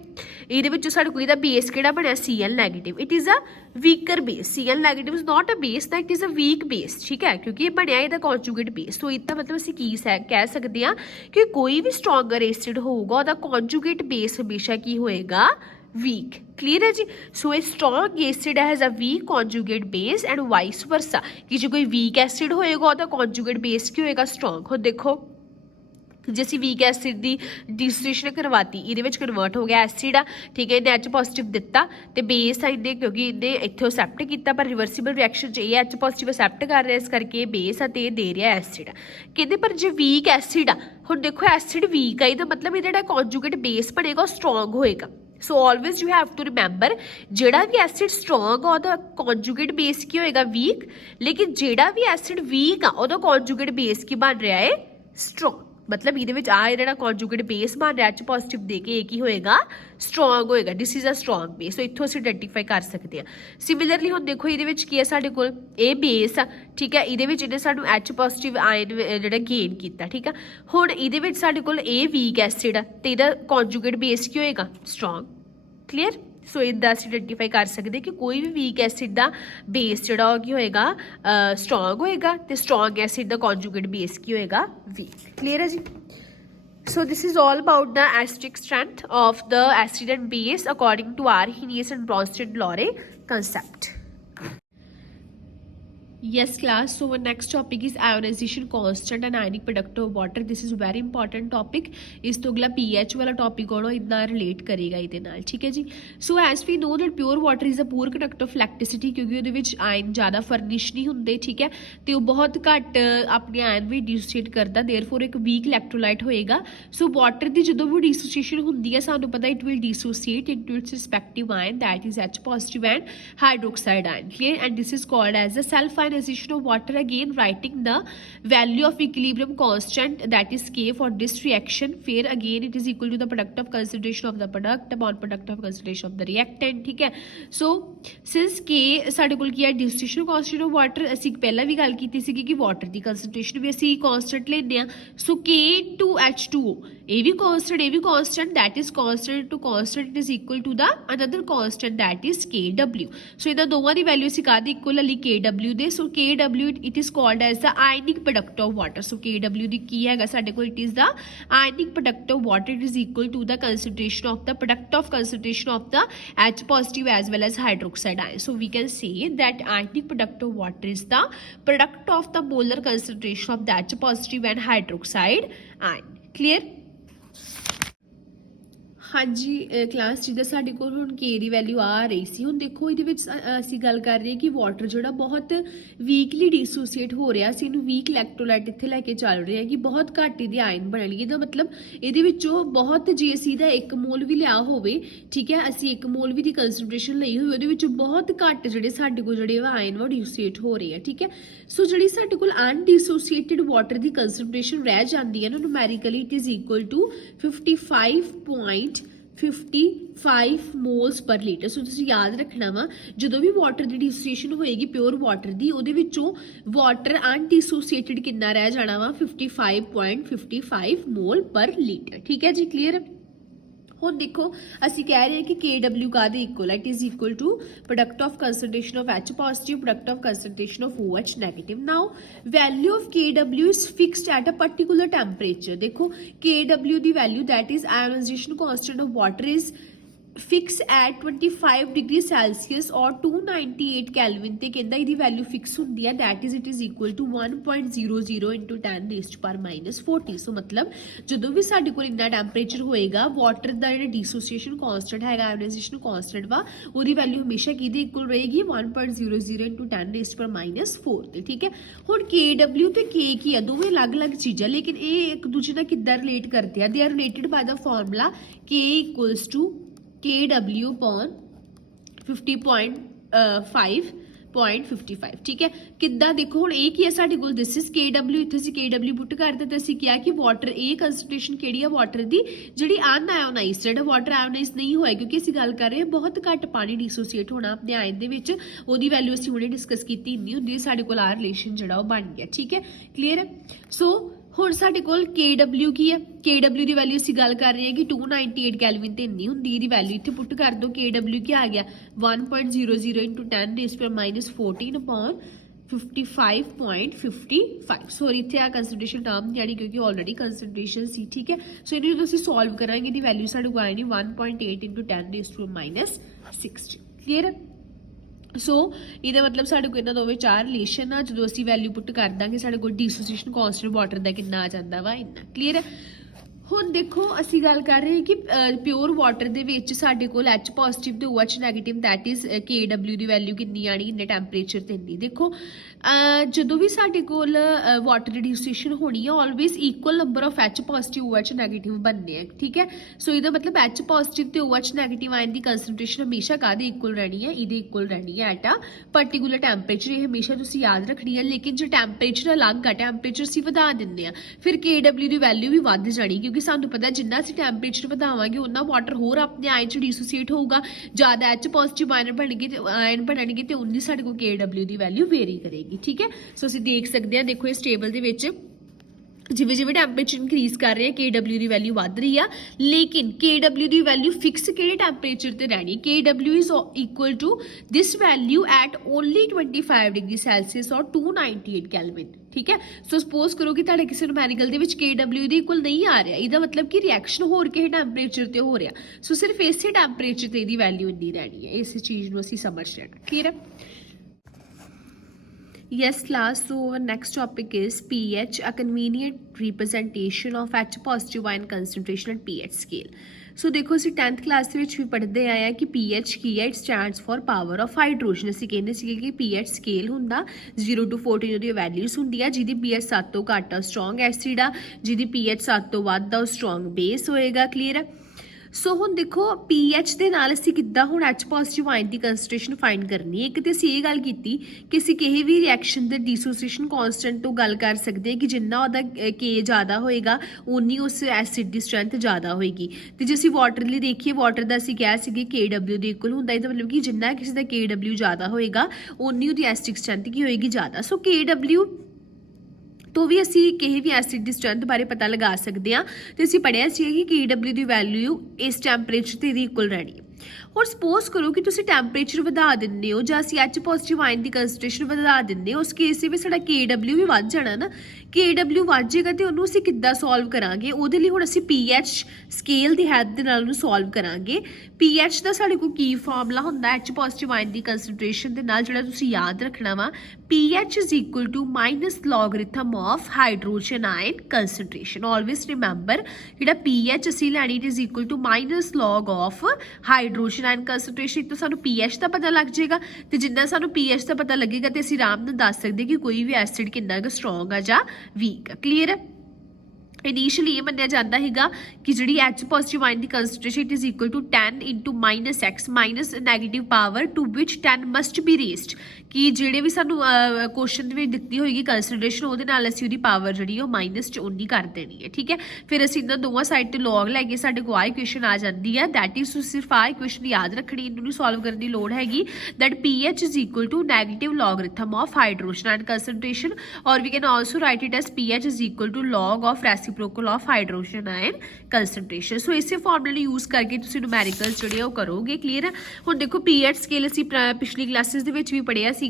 इहदे विच साडे कोल इहदा बेस किहड़ा बनया Cl negative, it is a weaker base. Cl negative is not a base, that is a weak base. ठीक है, क्योंकि ये बनया इहदा कॉन्जुगेट बेस। सो इसका मतलब असीं की कह सकते हैं कि कोई भी स्ट्रॉन्गर एसिड होगा उहदा कॉन्जुगेट बेस हमेशा की होएगा वीक। क्लियर है जी? So a strong acid has a weak conjugate base and vice versa, कि जो कोई वीक एसिड होएगा उहदा कॉन्जुगेट बेस की होएगा स्ट्रॉन्ग। हो देखो जे असीं वीक एसिड की डिसोसीएशन करवाती इहदे विच कन्वर्ट हो गया एसिड आ, ठीक है, इन्हें H पॉजिटिव दिता ते बेस आ इन्हें क्योंकि इन्हें इत्थे एक्सेप्ट किया, पर रिवर्सिबल रिएक्शन च ये H पॉजिटिव एक्सेप्ट कर रहा इस करके बेस आ ते दे रहा एसिड। कहते पर जो वीक एसिड आ, हुण देखो एसिड वीक आ इहदा मतलब इहदा जिहड़ा कॉन्जुगेट बेस बनेगा स्ट्रॉन्ग होएगा। So always you have to remember जेड़ा भी एसिड स्ट्रॉन्ग आ उहदा कॉन्जुगेट बेस की होएगा वीक, लेकिन जेड़ा भी एसिड वीक आ उहदा कॉन्जुगेट बेस की बन रहा है स्ट्रॉन्ग। मतलब ये जिहड़ा कॉन्जुगेट बेस बन रहा H पॉजिटिव दे के एक ही होएगा स्ट्रॉन्ग होएगा, this is a strong base. So इत्थों असीं आइडेंटिफाई कर सकते हैं। सिमिलरली हुण देखो इहदे विच की है साडे कोल ए बेस आ, ठीक है, इहदे विच इहने सानूं H पॉजिटिव आयन जिहड़ा गेन कीता, ठीक है। हुण इहदे विच साडे कोल ए वीक एसिड आ ते इहदा कॉन्जुगेट बेस की होएगा स्ट्रॉन्ग। क्लीयर? सो इदा असीं आइडेंटिफाई कर सकते कि कोई भी वीक एसिड का बेस जिहड़ा की होएगा स्ट्रॉन्ग होएगा ते स्ट्रॉन्ग एसिड का कॉन्जुगेट बेस की होएगा वीक। क्लीयर है जी? So this is all about the acidic strength of the acid and base according to Arrhenius and Bronsted Lowry concept. Yes class, so our next topic is ionization constant and ionic product of water. This is very important topic. इस तो अगला pH वाला topic होना इतना relate करेगा इहदे नाल, ठीक है जी। So as we know that pure water is a poor conductor of electricity क्योंकि ਉਹਦੇ ਵਿੱਚ आयन ज़्यादा फर्निश नहीं ਹੁੰਦੇ, ठीक है, ਤੇ ਉਹ ਬਹੁਤ ਘੱਟ ਆਪਣੇ आयन ਵੀ डिसोसीएट करदा, therefore एक weak electrolyte ਹੋਏਗਾ। So water ਦੀ ਜਦੋਂ ਵੀ डिसोसीएशन ਹੁੰਦੀ ਹੈ ਸਾਨੂੰ ਪਤਾ it will dissociate into its respective ion, that is H positive and hydroxide ion, clear, and this is called as a self ionization ionization of water, again writing the value of equilibrium constant, that is K, for this reaction. फिर again it is equal to the product of concentration of the product upon product of concentration of the reactant, ठीक है. So since K ਸਾਡੇ ਕੋਲ ਕੀ ਹੈ, dissociation constant of water, ਅਸੀਂ ਪਹਿਲਾਂ ਵੀ ਗੱਲ ਕੀਤੀ ਸੀ ਕਿ water ਦੀ concentration ਵੀ ਅਸੀਂ constant ਲੈਂਦੇ ਆ. So K into H2O, ਇਹ ਵੀ constant, that is constant to constant, it is equal to the another constant, that is Kw. So ਇਹਨਾਂ ਦੋਵਾਂ ਦੀ ਵੈਲਿਊ ਅਸੀਂ ਕਾਹਦੀ ਇਕੁਅਲ ਲਈ, Kw ਦੇ. ਸੋ Kw it is called as the ionic product of water. So Kw ਦੀ ਕੀ ਹੈਗਾ ਸਾਡੇ ਕੋਲ, it is the ionic product of water, it is equal to the concentration of the product of concentration of the H positive as well as hydroxide ion. So we can say that ionic product of water is the product of the molar concentration of the H positive and hydroxide ion. Clear? हाँ जी class जिदा साढ़े को हुण K ਦੀ value आ रही सी, हुण देखो ਇਹਦੇ ਵਿੱਚ ਅਸੀਂ ਗੱਲ ਕਰ ਰਹੇ ਕਿ ਵਾਟਰ ਜਿਹੜਾ ਬਹੁਤ ਵੀਕਲੀ ਡੀਸੋਸੀਏਟ ਹੋ ਰਿਹਾ ਸੀ, ਇਹਨੂੰ ਵੀਕ ਇਲੈਕਟ੍ਰੋਲਾਈਟ ਇੱਥੇ ਲੈ ਕੇ ਚੱਲ ਰਹੇ ਆ ਕਿ ਬਹੁਤ ਘੱਟ ਇਹਦੇ ਆਇਨ ਬਣਨਗੇ. ਇਹਦਾ ਮਤਲਬ ਇਹਦੇ ਵਿੱਚੋਂ ਬਹੁਤ, ਜੇ ਅਸੀਂ ਦਾ 1 ਮੋਲ ਵੀ ਲਿਆ ਹੋਵੇ, ਠੀਕ ਹੈ, ਅਸੀਂ 1 ਮੋਲ ਵੀ ਦੀ ਕੰਸੈਂਟ੍ਰੇਸ਼ਨ ਲਈ ਹੋਈ, ਉਹਦੇ ਵਿੱਚੋਂ ਬਹੁਤ ਘੱਟ ਜਿਹੜੇ ਸਾਡੇ ਕੋਲ ਜਿਹੜੇ ਆਇਨ ਵਾ ਡੀਸੋਸੀਏਟ ਹੋ ਰਹੇ ਆ, ਠੀਕ ਹੈ. ਸੋ ਜਿਹੜੀ ਸਾਡੇ ਕੋਲ ਅਨਡੀਸੋਸੀਏਟਿਡ ਵਾਟਰ ਦੀ ਕੰਸੈਂਟ੍ਰੇਸ਼ਨ ਰਹਿ ਜਾਂਦੀ ਹੈ ਨਾ, numerically it is equal to 55 moles per litre. So ਤੁਸੀਂ ਯਾਦ ਰੱਖਣਾ ਵਾ, ਜਦੋਂ ਵੀ ਵਾਟਰ ਦੀ ਡੀਸੋਸੀਏਸ਼ਨ ਹੋਏਗੀ ਪਿਓਰ ਵਾਟਰ ਦੀ, ਉਹਦੇ ਵਿੱਚੋਂ ਵਾਟਰ ਅਨਡੀਸੋਸੀਏਟਿਡ ਕਿੰਨਾ ਰਹਿ ਜਾਣਾ ਵਾ, 55.55 ਮੋਲ ਪਰ ਲੀਟਰ, ਠੀਕ ਹੈ ਜੀ. ਕਲੀਅਰ? ਹੁਣ ਦੇਖੋ ਅਸੀਂ ਕਹਿ ਰਹੇ ਕਿ Kw ਕਾਹਦੇ ਇਕੁਅਲ ਹੈ, it is equal to product of concentration of H positive, product of concentration of OH negative. Now value of Kw is fixed at a particular temperature. ਦੇਖੋ Kw ਦੀ value, that is ionisation constant of water, is fix at 25 degree Celsius ਔਰ 298 Kelvin ਤੇ ਕਹਿੰਦਾ ਇਹਦੀ value fix ਹੁੰਦੀ ਹੈ, that is it is equal to 1.00 into 10 raised to power -40. So ਮਤਲਬ ਜਦੋਂ ਵੀ ਸਾਡੇ ਕੋਲ ਇੰਨਾ ਟੈਂਪਰੇਚਰ ਹੋਏਗਾ, ਵਾਟਰ ਦਾ ਜਿਹੜਾ ਡੀਸੋਸੀਏਸ਼ਨ ਕਾਂਸਟੈਂਟ ਹੈਗਾ, ਆਇਓਨਾਈਜੇਸ਼ਨ ਕਾਂਸਟੈਂਟ ਵਾ, ਉਹਦੀ ਵੈਲਿਊ ਹਮੇਸ਼ਾ ਕਿਹਦੇ ਇਕੁਅਲ ਰਹੇਗੀ, 1.00 into 10 raised to power -4 ਤੇ, ਠੀਕ ਹੈ. ਹੁਣ Kw ਤੇ K ਕੀ ਆ, ਦੋਵੇਂ ਅਲੱਗ-ਅਲੱਗ ਚੀਜ਼ਾਂ, ਲੇਕਿਨ ਇਹ ਇੱਕ ਦੂਜੇ ਨਾਲ ਕਿੱਦਾਂ ਰਿਲੇਟ ਕਰਦੇ ਆ, they are related ਬਾय the formula K equals to Kw upon 50.5.55, ਠੀਕ ਹੈ. ਕਿੱਦਾਂ ਦੇਖੋ ਹੁਣ ਇਹ ਕੀ ਹੈ ਸਾਡੇ ਕੋਲ, ਦਿਸ ਇਜ਼ Kw, ਇੱਥੇ ਅਸੀਂ Kw ਪੁੱਟ ਕਰਦੇ ਤੇ ਅਸੀਂ ਕਿਹਾ ਕਿ ਵਾਟਰ, ਇਹ ਕੰਸੈਂਟ੍ਰੇਸ਼ਨ ਕਿਹੜੀ ਆ ਵਾਟਰ ਦੀ, ਜਿਹੜੀ ਅਨਆਇਓਨਾਈਜ਼ਡ, ਜਿਹੜਾ ਵਾਟਰ ਆਇਓਨਾਈਜ਼ ਨਹੀਂ ਹੋਇਆ, ਕਿਉਂਕਿ ਅਸੀਂ ਗੱਲ ਕਰ ਰਹੇ ਹਾਂ ਬਹੁਤ ਘੱਟ ਪਾਣੀ ਡੀਸੋਸੀਏਟ ਹੋਣਾ ਆਪਣੇ ਆਇਨ ਦੇ ਵਿੱਚ, ਉਹਦੀ ਵੈਲਿਊ ਅਸੀਂ ਹੁਣੇ ਡਿਸਕਸ ਕੀਤੀ, ਇੰਨੀ ਹੁੰਦੀ, ਸਾਡੇ ਕੋਲ ਆ ਰਿਲੇਸ਼ਨ ਜਿਹੜਾ ਉਹ ਬਣ ਗਿਆ, ਠੀਕ ਹੈ. ਕਲੀਅਰ ਹੈ? ਸੋ ਹੁਣ ਸਾਡੇ ਕੋਲ Kw ਕੀ ਹੈ, Kw ਦੀ ਵੈਲਿਊ ਅਸੀਂ ਗੱਲ ਕਰ ਰਹੇ ਹਾਂ ਕਿ 298 ਕੈਲਵਿਨ ਤੇ ਇੰਨੀ ਹੁੰਦੀ, ਇਹਦੀ ਵੈਲਿਊ ਇੱਥੇ ਪੁੱਟ ਕਰ ਦਿਓ. Kw ਕੀ ਆ ਗਿਆ, 1.00 into 10 raised to power -14 upon 55.55. Sorry ਇੱਥੇ ਆ ਕੰਸੈਂਟ੍ਰੇਸ਼ਨ ਟਰਮ ਜਾਨੀ ਕਿਉਂਕਿ ਆਲਰੇਡੀ ਕੰਸੈਂਟ੍ਰੇਸ਼ਨ ਸੀ, ਠੀਕ ਹੈ. ਸੋ ਇਹਨੂੰ ਜਦੋਂ ਅਸੀਂ ਸੋਲਵ ਕਰਾਂਗੇ, ਇਹਦੀ ਵੈਲਿਊ ਸਾਡੇ ਕੋਲ ਆਣੀ 1.8 into 10 raised to power -60. Clear? ਸੋ ਇਹਦਾ ਮਤਲਬ ਸਾਡੇ ਕੋਲ ਇਹਨਾਂ ਦੋਵੇਂ ਚਾਰ ਰਿਲੇਸ਼ਨ ਆ, ਜਦੋਂ ਅਸੀਂ ਵੈਲਿਊ ਪੁੱਟ ਕਰ ਦਾਂਗੇ ਸਾਡੇ ਕੋਲ ਡੀਸੋਸੀਏਸ਼ਨ ਕਾਂਸਟੈਂਟ ਵਾਟਰ ਦਾ ਕਿੰਨਾ ਆ ਜਾਂਦਾ ਵਾ, ਇੰਨਾ. ਕਲੀਅਰ ਹੈ? ਹੁਣ ਦੇਖੋ ਅਸੀਂ ਗੱਲ ਕਰ ਰਹੇ ਕਿ ਪਿਓਰ ਵਾਟਰ ਦੇ ਵਿੱਚ ਸਾਡੇ ਕੋਲ H ਪੋਜ਼ਿਟਿਵ ਤੇ OH negative, that is Kw ਦੀ ਵੈਲਿਊ ਕਿੰਨੀ ਆਣੀ, ਇੰਨੇ ਟੈਂਪਰੇਚਰ ਤੇ ਇੰਨੀ. ਦੇਖੋ ਜਦੋਂ ਵੀ ਸਾਡੇ ਕੋਲ ਵਾਟਰ ਦੀ ਡੀਸੋਸੀਏਸ਼ਨ ਹੋਣੀ ਹੈ, always equal number of H positive OH negative ਬਣਨੇ ਆ, ਠੀਕ ਹੈ. ਸੋ ਇਹਦਾ ਮਤਲਬ H ਪੋਜ਼ਿਟਿਵ ਤੇ OH ਨੈਗੇਟਿਵ ਆਇਨ ਦੀ ਕੰਸੈਂਟ੍ਰੇਸ਼ਨ ਹਮੇਸ਼ਾ ਕਾਹਦੇ ਇਕੁਅਲ ਰਹਿਣੀ ਹੈ, ਇਹਦੇ ਇਕੁਅਲ ਰਹਿਣੀ ਹੈ ਐਟ ਅ ਪਰਟੀਕੂਲਰ ਟੈਂਪਰੇਚਰ. ਇਹ ਹਮੇਸ਼ਾ ਤੁਸੀਂ ਯਾਦ ਰੱਖਣੀ ਹੈ. ਲੇਕਿਨ ਜੇ ਟੈਂਪਰੇਚਰ ਅਲੱਗ ਆ, ਟੈਂਪਰੇਚਰ ਅਸੀਂ ਵਧਾ ਦਿੰਦੇ ਆ, ਫਿਰ Kw ਦੀ ਵੈਲਿਊ ਵੀ ਵੱਧ ਜਾਣੀ, ਕਿਉਂਕਿ ਸਾਨੂੰ ਪਤਾ ਜਿੰਨਾ ਅਸੀਂ ਟੈਂਪਰੇਚਰ ਵਧਾਵਾਂਗੇ ਉਹਨਾਂ ਵਾਟਰ ਹੋਰ ਆਪਣੇ ਆਇਨ ਚ ਡੀਸੋਸੀਏਟ ਹੋਊਗਾ, ਜ਼ਿਆਦਾ H ਪੋਜ਼ਿਟਿਵ ਆਇਨ ਬਣਨਗੇ ਤੇ ਉਨੀ ਸਾਡੇ ਕੋਲ Kw ਦੀ ਵੈਲਿਊ ਵੇਰੀ ਕਰੇਗੀ, ਠੀਕ ਹੈ. ਸੋ ਅਸੀਂ ਦੇਖ ਸਕਦੇ ਹਾਂ, ਦੇਖੋ ਇਸ ਟੇਬਲ ਦੇ ਵਿੱਚ ਜਿਵੇਂ ਜਿਵੇਂ ਟੈਂਪਰੇਚਰ ਇਨਕਰੀਜ਼ ਕਰ ਰਹੇ ਆ, Kw ਦੀ ਵੈਲਿਊ ਵੱਧ ਰਹੀ ਆ, ਲੇਕਿਨ Kw ਦੀ ਵੈਲਿਊ ਫਿਕਸ ਕਿਹੜੇ ਟੈਂਪਰੇਚਰ ਤੇ ਰਹਿਣੀ, Kw is equal to this value at only 25 degree Celsius ਔਰ 298 ਕੈਲਵਿਨ, ਠੀਕ ਹੈ. ਸੋ ਸਪੋਜ਼ ਕਰੋ ਕਿ ਤੁਹਾਡੇ ਕਿਸੇ ਨੂਮੈਰੀਕਲ ਦੇ ਵਿੱਚ Kw ਦੇ ਇਕੁਅਲ ਨਹੀਂ ਆ ਰਿਹਾ, ਇਹਦਾ ਮਤਲਬ ਕਿ ਰਿਐਕਸ਼ਨ ਹੋਰ ਕਿਸੇ ਟੈਂਪਰੇਚਰ ਤੇ ਹੋ ਰਿਹਾ. ਸੋ ਸਿਰਫ ਇਸੇ ਟੈਂਪਰੇਚਰ ਤੇ ਇਹਦੀ ਵੈਲਿਊ ਇੰਨੀ ਰਹਿਣੀ ਹੈ, ਇਸ ਚੀਜ਼ ਨੂੰ ਅਸੀਂ ਸਮਝ ਲੈਣਾ. ਕਲੀਅਰ ਹੈ? Yes class, so our next topic is pH, a convenient representation of H positive ion concentration at pH scale. ਸੋ ਦੇਖੋ ਅਸੀਂ 10th ਕਲਾਸ ਦੇ ਵਿੱਚ ਵੀ ਪੜ੍ਹਦੇ ਆਏ ਆ ਕਿ pH ਕੀ ਹੈ, it stands for power of hydrogen. ਅਸੀਂ ਕਹਿੰਦੇ ਸੀਗੇ ਕਿ pH ਸਕੇਲ ਹੁੰਦਾ 0 to 14 ਉਹਦੀ ਵੈਲਿਊਜ਼ ਹੁੰਦੀ ਆ, ਜਿਹਦੀ pH 7 ਤੋਂ ਘੱਟ ਆ ਸਟਰੋਂਗ ਐਸਿਡ ਆ, ਜਿਹਦੀ pH 7 ਤੋਂ ਵੱਧ ਆ ਉਹ ਸਟਰੋਂਗ ਬੇਸ ਹੋਏਗਾ. ਕਲੀਅਰ ਹੈ? सो हुण देखो pH ਦੇ ਨਾਲ ਅਸੀਂ ਕਿੱਦਾਂ ਹੁਣ H ਪੋਜ਼ਿਟਿਵ ਆਇਨ ਦੀ ਕੰਸੈਂਟ੍ਰੇਸ਼ਨ ਫਾਈਂਡ ਕਰਨੀ ਹੈ। ਇੱਕ ਤੇ ਅਸੀਂ ਇਹ ਗੱਲ ਕੀਤੀ ਕਿ ਅਸੀਂ ਕਿਸੇ ਵੀ ਰਿਐਕਸ਼ਨ ਦੇ ਡੀਸੋਸੀਏਸ਼ਨ ਕਾਂਸਟੈਂਟ ਤੋਂ ਗੱਲ ਕਰ ਸਕਦੇ ਹਾਂ ਕਿ ਜਿੰਨਾ ਉਹਦਾ K ਜ਼ਿਆਦਾ ਹੋਏਗਾ ਉਨੀ ਉਸ ਐਸਿਡ ਦੀ ਸਟਰੈਂਥ ਜ਼ਿਆਦਾ ਹੋਏਗੀ। ਤੇ ਜੇ ਅਸੀਂ ਵਾਟਰ ਲਈ ਦੇਖੀਏ, ਵਾਟਰ ਦਾ ਅਸੀਂ ਕਿਹਾ ਸੀ ਕਿ KW ਦੇ ਇਕੁਅਲ ਹੁੰਦਾ, ਇਹਦਾ ਮਤਲਬ ਕਿ ਜਿੰਨਾ ਕਿਸੇ ਦਾ KW ਜ਼ਿਆਦਾ ਹੋਏਗਾ ਉਨੀ ਉਹਦੀ ਐਸਿਡਿਕ ਸਟਰੈਂਥ ਕੀ ਹੋਏਗੀ ਜ਼ਿਆਦਾ। ਸੋ KW तो भी असी किसी भी एसिड की स्ट्रेंथ बारे पता लगा सकते हैं। तो असी पढ़िया कि KW की वैल्यू इस टैंपरेचर ते इक्वल रहनी है। और सपोज करो कि तुसी टैंपरेचर वधा दिंदे हो जां असी H पॉजिटिव आयन की कंसनट्रेशन वधा दिंदे हो, उस केस में साडा KW भी वध जाना ना। KW वध जाएगा तो उन्होंने असी किद्दां सॉल्व करांगे, उहदे लई हुण असी pH स्केल की हैल्प दे नाल उहनूं सॉल्व करांगे। pH का साडे कोल की फार्मूला हुंदा H पॉजिटिव आयन की कंसनट्रेशन दे नाल, जिहड़ा तुसी याद रखना वा pH is equal to minus logarithm of hydrogen ion concentration. Always remember जिहड़ा pH असी लैनी it is equal to minus log of hydrogen ion concentration. तो सानू pH का पता लग जाएगा, तो जिन्ना सानू pH का पता लगेगा तो असी आराम नाल दस सकते कि कोई भी एसिड कितना स्ट्रोंग आ जां वीक आ। क्लीयर है। इनीशियली ये मन्निया जाता है कि जी H पॉजिटिव आयन की concentration it is equal to 10 into minus x minus negative power to which 10 must be raised, कि ਜਿਹੜੇ भी सानू क्वेश्चन में दिती होगी कंसनट्रेशन ਉਹਦੇ ਨਾਲ ਅਸੀਂ ਉਹਦੀ ਪਾਵਰ ਜਿਹੜੀ ਉਹ ਮਾਈਨਸ ਚ 19 ਕਰ ਦੇਣੀ ਹੈ। ਠੀਕ ਹੈ, ਫਿਰ ਅਸੀਂ ਇਹਨਾਂ ਦੋਵਾਂ ਸਾਈਡ ਤੇ ਲੌਗ ਲੈ ਕੇ ਸਾਡੇ ਕੋਲ ਆ ਇਕੁਏਸ਼ਨ ਆ ਜਾਂਦੀ ਹੈ। ਦੈਟ ਇਜ਼ ਸਿਰਫ ਆ ਇਕੁਏਸ਼ਨ ਯਾਦ ਰੱਖਣੀ, ਇਹਨੂੰ ਸੋਲਵ ਕਰਨ ਦੀ ਲੋੜ ਹੈਗੀ। That pH is equal to negative logarithm of hydrogen ion concentration, ਔਰ we can also write it as pH is equal to log of reciprocal of hydrogen ion concentration. So ਇਸੇ ਫਾਰਮੂਲੇ ਯੂਜ਼ ਕਰਕੇ ਤੁਸੀਂ numericals ਜਿਹੜੇ ਉਹ ਕਰੋਗੇ। Clear ਹੈ। ਹੁਣ ਦੇਖੋ pH ਸਕੇਲ ਅਸੀਂ ਪਿਛਲੀ ਕਲਾਸਿਸ ਦੇ ਵਿੱਚ ਵੀ ਪੜ੍ਹਿਆ ਸੀਗਾ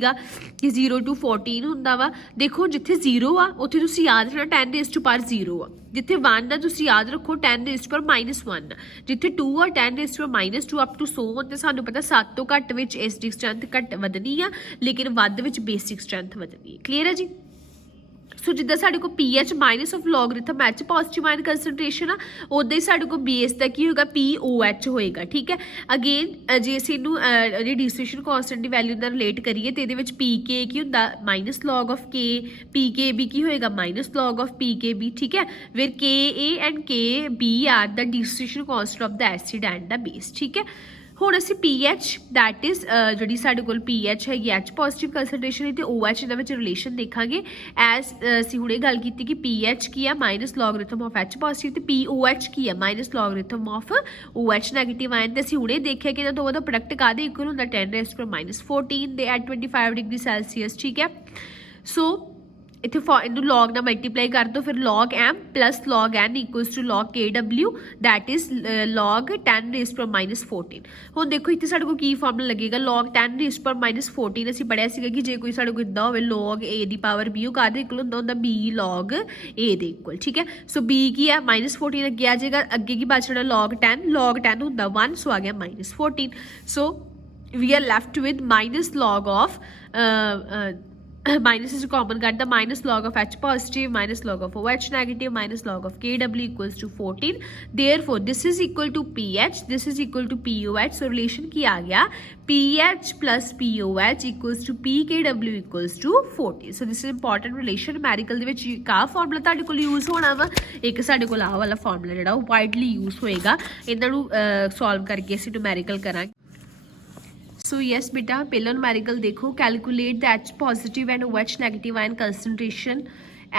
कि 0 to 14 ਹੁੰਦਾ ਵਾ। ਦੇਖੋ ਜਿੱਥੇ 0 ਆ ਉੱਥੇ ਤੁਸੀਂ ਯਾਦ ਰੱਖਣਾ 10 ਰੇਜ਼ ਟੂ ਪਾਵਰ 0 ਆ। ਜਿੱਥੇ 1 ਆ ਤੁਸੀਂ ਯਾਦ ਰੱਖੋ 10 ਰੇਜ਼ ਟੂ ਪਾਵਰ -1। ਜਿੱਥੇ 2 ਆ 10 raise to power -2 up to 100। ਤੇ ਸਾਨੂੰ ਪਤਾ 7 ਤੋਂ ਘੱਟ ਵਿੱਚ ਐਸਿਡਿਕ ਸਟਰੈਂਥ ਘੱਟ ਵਧਣੀ ਆ, ਲੇਕਿਨ ਵੱਧ ਵਿੱਚ ਬੇਸਿਕ ਸਟਰੈਂਥ ਵਧਣੀ ਹੈ। ਕਲੀਅਰ ਹੈ ਜੀ। ਸੋ ਜਿੱਦਾਂ ਸਾਡੇ ਕੋਲ pH minus of logarithm H positive ion concentration ਆ, ਉੱਦਾਂ ਹੀ ਸਾਡੇ ਕੋਲ ਬੇਸ ਦਾ ਕੀ ਹੋਏਗਾ POH ਹੋਏਗਾ। ਠੀਕ ਹੈ। ਅਗੇਨ ਜੇ ਅਸੀਂ ਇਹਨੂੰ ਜਿਹੜੀ ਡੀਸੋਸੀਏਸ਼ਨ ਕਾਂਸਟੈਂਟ ਦੀ ਵੈਲਿਊ ਨਾਲ ਰਿਲੇਟ ਕਰੀਏ ਤੇ ਇਹਦੇ ਵਿੱਚ PK ਕੀ ਹੁੰਦਾ minus log of K, PKB ਕੀ ਹੋਏਗਾ ਮਾਈਨਸ ਲੌਗ ਆਫ PKB। ਠੀਕ ਹੈ। ਫਿਰ KA and KB are the dissociation constant of the acid and the base. ਠੀਕ ਹੈ। ਹੁਣ ਅਸੀਂ pH ਦੈਟ ਇਜ਼ ਜਿਹੜੀ ਸਾਡੇ ਕੋਲ pH ਹੈਗੀ H ਪੋਜ਼ਿਟਿਵ ਕੰਸਨਟ੍ਰੇਸ਼ਨ ਤੇ OH ਇਹਨਾਂ ਵਿੱਚ ਰਿਲੇਸ਼ਨ ਦੇਖਾਂਗੇ। ਐਸ ਅਸੀਂ ਹੁਣੇ ਗੱਲ ਕੀਤੀ ਕਿ pH ਕੀ ਆ minus logarithm of H positive ਤੇ POH ਕੀ ਆ minus logarithm of OH negative ion. ਤੇ ਅਸੀਂ ਹੁਣੇ ਦੇਖਿਆ ਕਿ ਇਹਨਾਂ ਦੋਵਾਂ ਦਾ ਪ੍ਰੋਡਕਟ ਕਾਹਦੇ ਇਕੁਅਲ ਹੁੰਦਾ 10 ਰੇਜ਼ ਟੂ -14 ਦੇ ਐਟ 25 ਡਿਗਰੀ ਸੈਲਸੀਅਸ। ਠੀਕ ਹੈ। ਸੋ ਇੱਥੇ ਇਹਨੂੰ ਲੌਗ ਨਾਲ ਮਲਟੀਪਲਾਈ ਕਰ ਦਿਓ, ਫਿਰ log m plus log n equals to log KW that is log 10 raise to -14। ਹੁਣ ਦੇਖੋ ਇੱਥੇ ਸਾਡੇ ਕੋਲ ਕੀ ਫਾਰਮੂਲਾ ਲੱਗੇਗਾ log 10 ਰੇਜ਼ ਟੂ -14। ਅਸੀਂ ਪੜ੍ਹਿਆ ਸੀਗਾ ਕਿ ਜੇ ਕੋਈ ਸਾਡੇ ਕੋਲ ਇੱਦਾਂ ਹੋਵੇ log a the power b, ਉਹ ਕਾਹਦੇ ਇਕੁਅਲ ਹੁੰਦਾ b log a ਦੇ ਇਕੁਅਲ। ਠੀਕ ਹੈ। ਸੋ b ਕੀ ਆ -14 ਅੱਗੇ ਆ ਜਾਏਗਾ, ਅੱਗੇ ਕੀ ਬਚਣਾ log 10 ਹੁੰਦਾ 1, ਸੋ ਆ ਗਿਆ -14। So we are left with minus log of minus is common cut the minus log of H positive minus log of OH negative minus log of KW equals to 14. Therefore this is equal to pH, this is equal to POH. So relation की आ गया pH plus POH equals to PKW equals to 14. So this is important relation। numerical ਦੇ ਵਿੱਚ ਕਾ formula ਤੁਹਾਡੇ ਕੋਲ use ਹੋਣਾ ਵਾ, ਇੱਕ ਸਾਡੇ ਕੋਲ ਆਹ ਵਾਲਾ ਫਾਰਮੂਲਾ ਜਿਹੜਾ ਉਹ ਵਾਈਡਲੀ ਯੂਜ਼ ਹੋਏਗਾ। ਇਹਨਾਂ ਨੂੰ ਸੋਲਵ ਕਰਕੇ ਅਸੀਂ numerical ਕਰਾਂਗੇ। सो यस बेटा पहला numerical देखो, calculate the H positive and OH negative ion concentration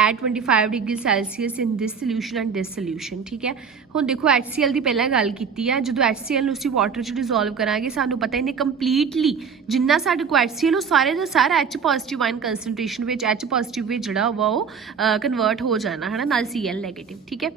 at 25 degree Celsius in this solution and this solution. ठीक है। ਹੁਣ ਦੇਖੋ HCl ਦੀ ਪਹਿਲਾਂ ਗੱਲ ਕੀਤੀ ਆ, ਜਦੋਂ HCl ਨੂੰ ਅਸੀਂ ਵਾਟਰ 'ਚ ਡਿਜ਼ੋਲਵ ਕਰਾਂਗੇ ਸਾਨੂੰ ਪਤਾ ਇਹਨੇ ਕੰਪਲੀਟਲੀ ਜਿੰਨਾ ਸਾਡੇ ਕੋਲ HCl ਉਹ ਸਾਰੇ ਦਾ ਸਾਰਾ H ਪੋਜ਼ਿਟਿਵ ਆਇਨ ਕੰਸਨਟ੍ਰੇਸ਼ਨ ਵਿੱਚ H ਪੋਜ਼ਿਟਿਵ ਵਿੱਚ ਜਿਹੜਾ ਵਾ ਉਹ ਕਨਵਰਟ ਹੋ ਜਾਣਾ ਹੈ ਨਾ, ਨਾਲ Cl ਨੈਗੇਟਿਵ। ਠੀਕ ਹੈ।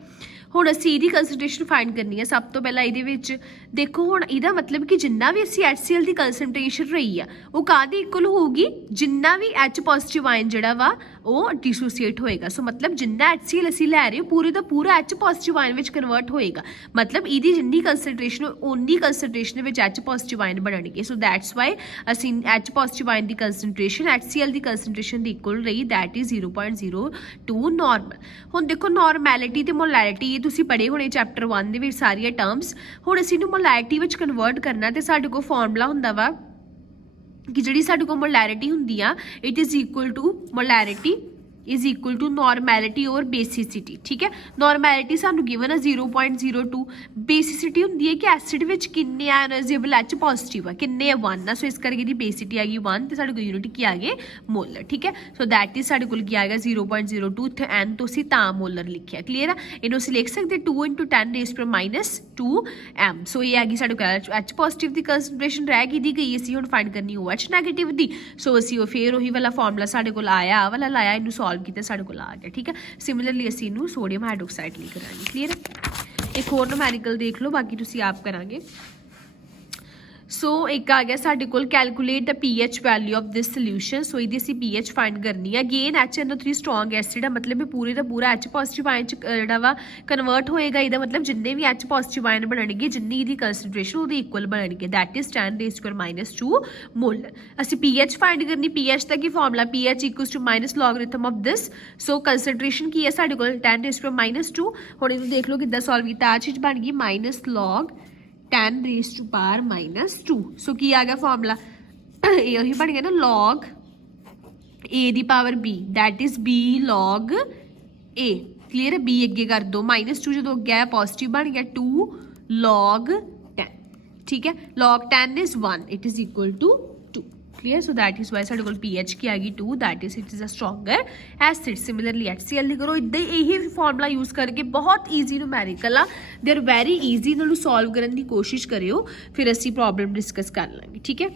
ਹੁਣ ਅਸੀਂ ਇਹਦੀ ਕੰਸਨਟ੍ਰੇਸ਼ਨ ਫਾਈਂਡ ਕਰਨੀ ਹੈ। ਸਭ ਤੋਂ ਪਹਿਲਾਂ ਇਹਦੇ ਵਿੱਚ ਦੇਖੋ, ਹੁਣ ਇਹਦਾ ਮਤਲਬ ਕਿ ਜਿੰਨਾ ਵੀ ਅਸੀਂ HCl ਦੀ ਕੰਸਨਟ੍ਰੇਸ਼ਨ ਰਹੀ ਆ ਉਹ ਕਾਹਦੀ ਇਕੁਅਲ ਹੋਊਗੀ, ਜਿੰਨਾ ਵੀ H ਪੋਜ਼ਿਟਿਵ ਆਇਨ ਜਿਹੜਾ ਵਾ ਉਹ ਡੀਸੋਸੀਏਟ ਹੋਏਗਾ। ਸੋ ਮਤਲਬ ਜਿੰਨਾ HCl ਅਸੀਂ ਲੈ ਰਹੇ ਪੂਰੇ ਦਾ ਪੂਰਾ H ਪੋਜ਼ਿਟਿਵ ਆਇਨ ਵਿੱਚ ਕਨਵਰਟ ਹੋਏਗਾ। ਮਤਲਬ ਇਹਦੀ ਜਿੰਨੀ ਕੰਸਨਟ੍ਰੇਸ਼ਨ ਉਨੀ ਕੰਸਨਟ੍ਰੇਸ਼ਨ ਵਿੱਚ H ਪੋਜ਼ਿਟਿਵ ਆਇਨ ਬਣਨਗੇ। ਸੋ ਦੈਟਸ ਵਾਈ ਅਸੀਂ H ਪੋਜ਼ਿਟਿਵ ਆਇਨ ਦੀ ਕੰਸਨਟ੍ਰੇਸ਼ਨ HCl ਦੀ ਕੰਸਨਟ੍ਰੇਸ਼ਨ ਦੀ ਇਕੁਅਲ ਰਹੀ, ਦੈਟ ਇਜ਼ 0.02 ਨਾਰਮਲ। ਹੁਣ ਦੇਖੋ ਨਾਰਮੈਲਿਟੀ ਤੇ ਮੋਲੈਰਿਟੀ ਤੁਸੀਂ ਪੜ੍ਹੇ ਹੋਣੇ ਚੈਪਟਰ 1 ਦੇ ਵਿੱਚ ਸਾਰੀਆਂ ਟਰਮਸ। ਹੁਣ ਅਸੀਂ ਇਹਨੂੰ ਮੋਲੈਰਿਟੀ ਵਿੱਚ ਕਨਵਰਟ ਕਰਨਾ ਤੇ ਸਾਡੇ ਕੋਲ ਫਾਰਮੂਲਾ ਹੁੰਦਾ ਵਾ ਕਿ ਜਿਹੜੀ ਸਾਡੇ ਕੋਲ ਮੋਲੈਰਿਟੀ ਹੁੰਦੀ ਆ it is equal to molarity is equal to normality over basicity. ठीक है, नॉर्मैलिटी सानू गिवन है 0.02, बेसिसिटी होंदी है कि एसिड विच किन्ने आयनाइजेबल एच पॉजिटिव है, किन्ने 1 है। सो इस करके दी बेसिसिटी आ गई 1 ते साडे कोल यूनिट की आ गए मोलर। ठीक है, सो दैट इज साडे कोल की आ गया 0.02, इत्थे n तो असीं तां मोलर लिखिया। क्लीयर है, इहनूं असीं लिख सकदे 2 × 10⁻² m। सो ये आ गई साडे कोल एच पॉजिटिव दी कंसनट्रेशन रह गई दी गई, असीं हुण फाइंड करनी ओ एच नैगेटिव दी। सो असीं फिर ਉਹੀ वाला फॉर्मूला साडे कोल आया, आ वाला लाया, इनू सॉल्व किया साडे कोल आ गया। ठीक है, सिमिलरली असीं इनू सोडियम हाइड्रोक्साइड लिख करांगे। क्लीयर है, एक होर न्यूमेरिकल देख लो, बाकी तुसीं आप करांगे। सो एक आ गया साडे कोल calculate the pH value of this solution. So इहदी असीं pH फाइंड करनी है। अगेन HNO3 स्ट्रॉन्ग एसिड है, मतलब पूरे का पूरा H पॉजिटिव आयन जिहड़ा वा कन्वर्ट होएगा। इहदा मतलब जिन्ने भी H पॉजिटिव आयन बनणगे, जिन्नी इहदी कंसनट्रेशन उहदी इक्वल बनणगे, दैट इज 10⁻² मोलर। असीं pH फाइंड करनी, pH दा की formula pH equals to minus logarithm of this. So concentration की है साडे कोल 10⁻²। हुण इहनूं देख लो किद्दां सॉल्व कीता, आ चीज़ बन गई माइनस लॉग 10⁻²। सो की आ गया फॉर्मूला, यही बन गया ना log A the power b, that is b log a। Clear है, b अगे कर दो, -2 जो अगे आया पॉजिटिव बन गया 2 लॉग 10। ठीक है, log 10 is 1, it is equal to 2। Clear, so that is why साडे कोल pH की आ गई 2, that is it is a stronger acid. Similarly HCl करो, इदा यही फॉर्मूला यूज करके बहुत ईजी न्यूमेरिकल आ, दे आर वैरी ईजी, इन्होंने सॉल्व करने की कोशिश करियो, फिर असी प्रॉब्लम डिस्कस कर लेंगे। ठीक है।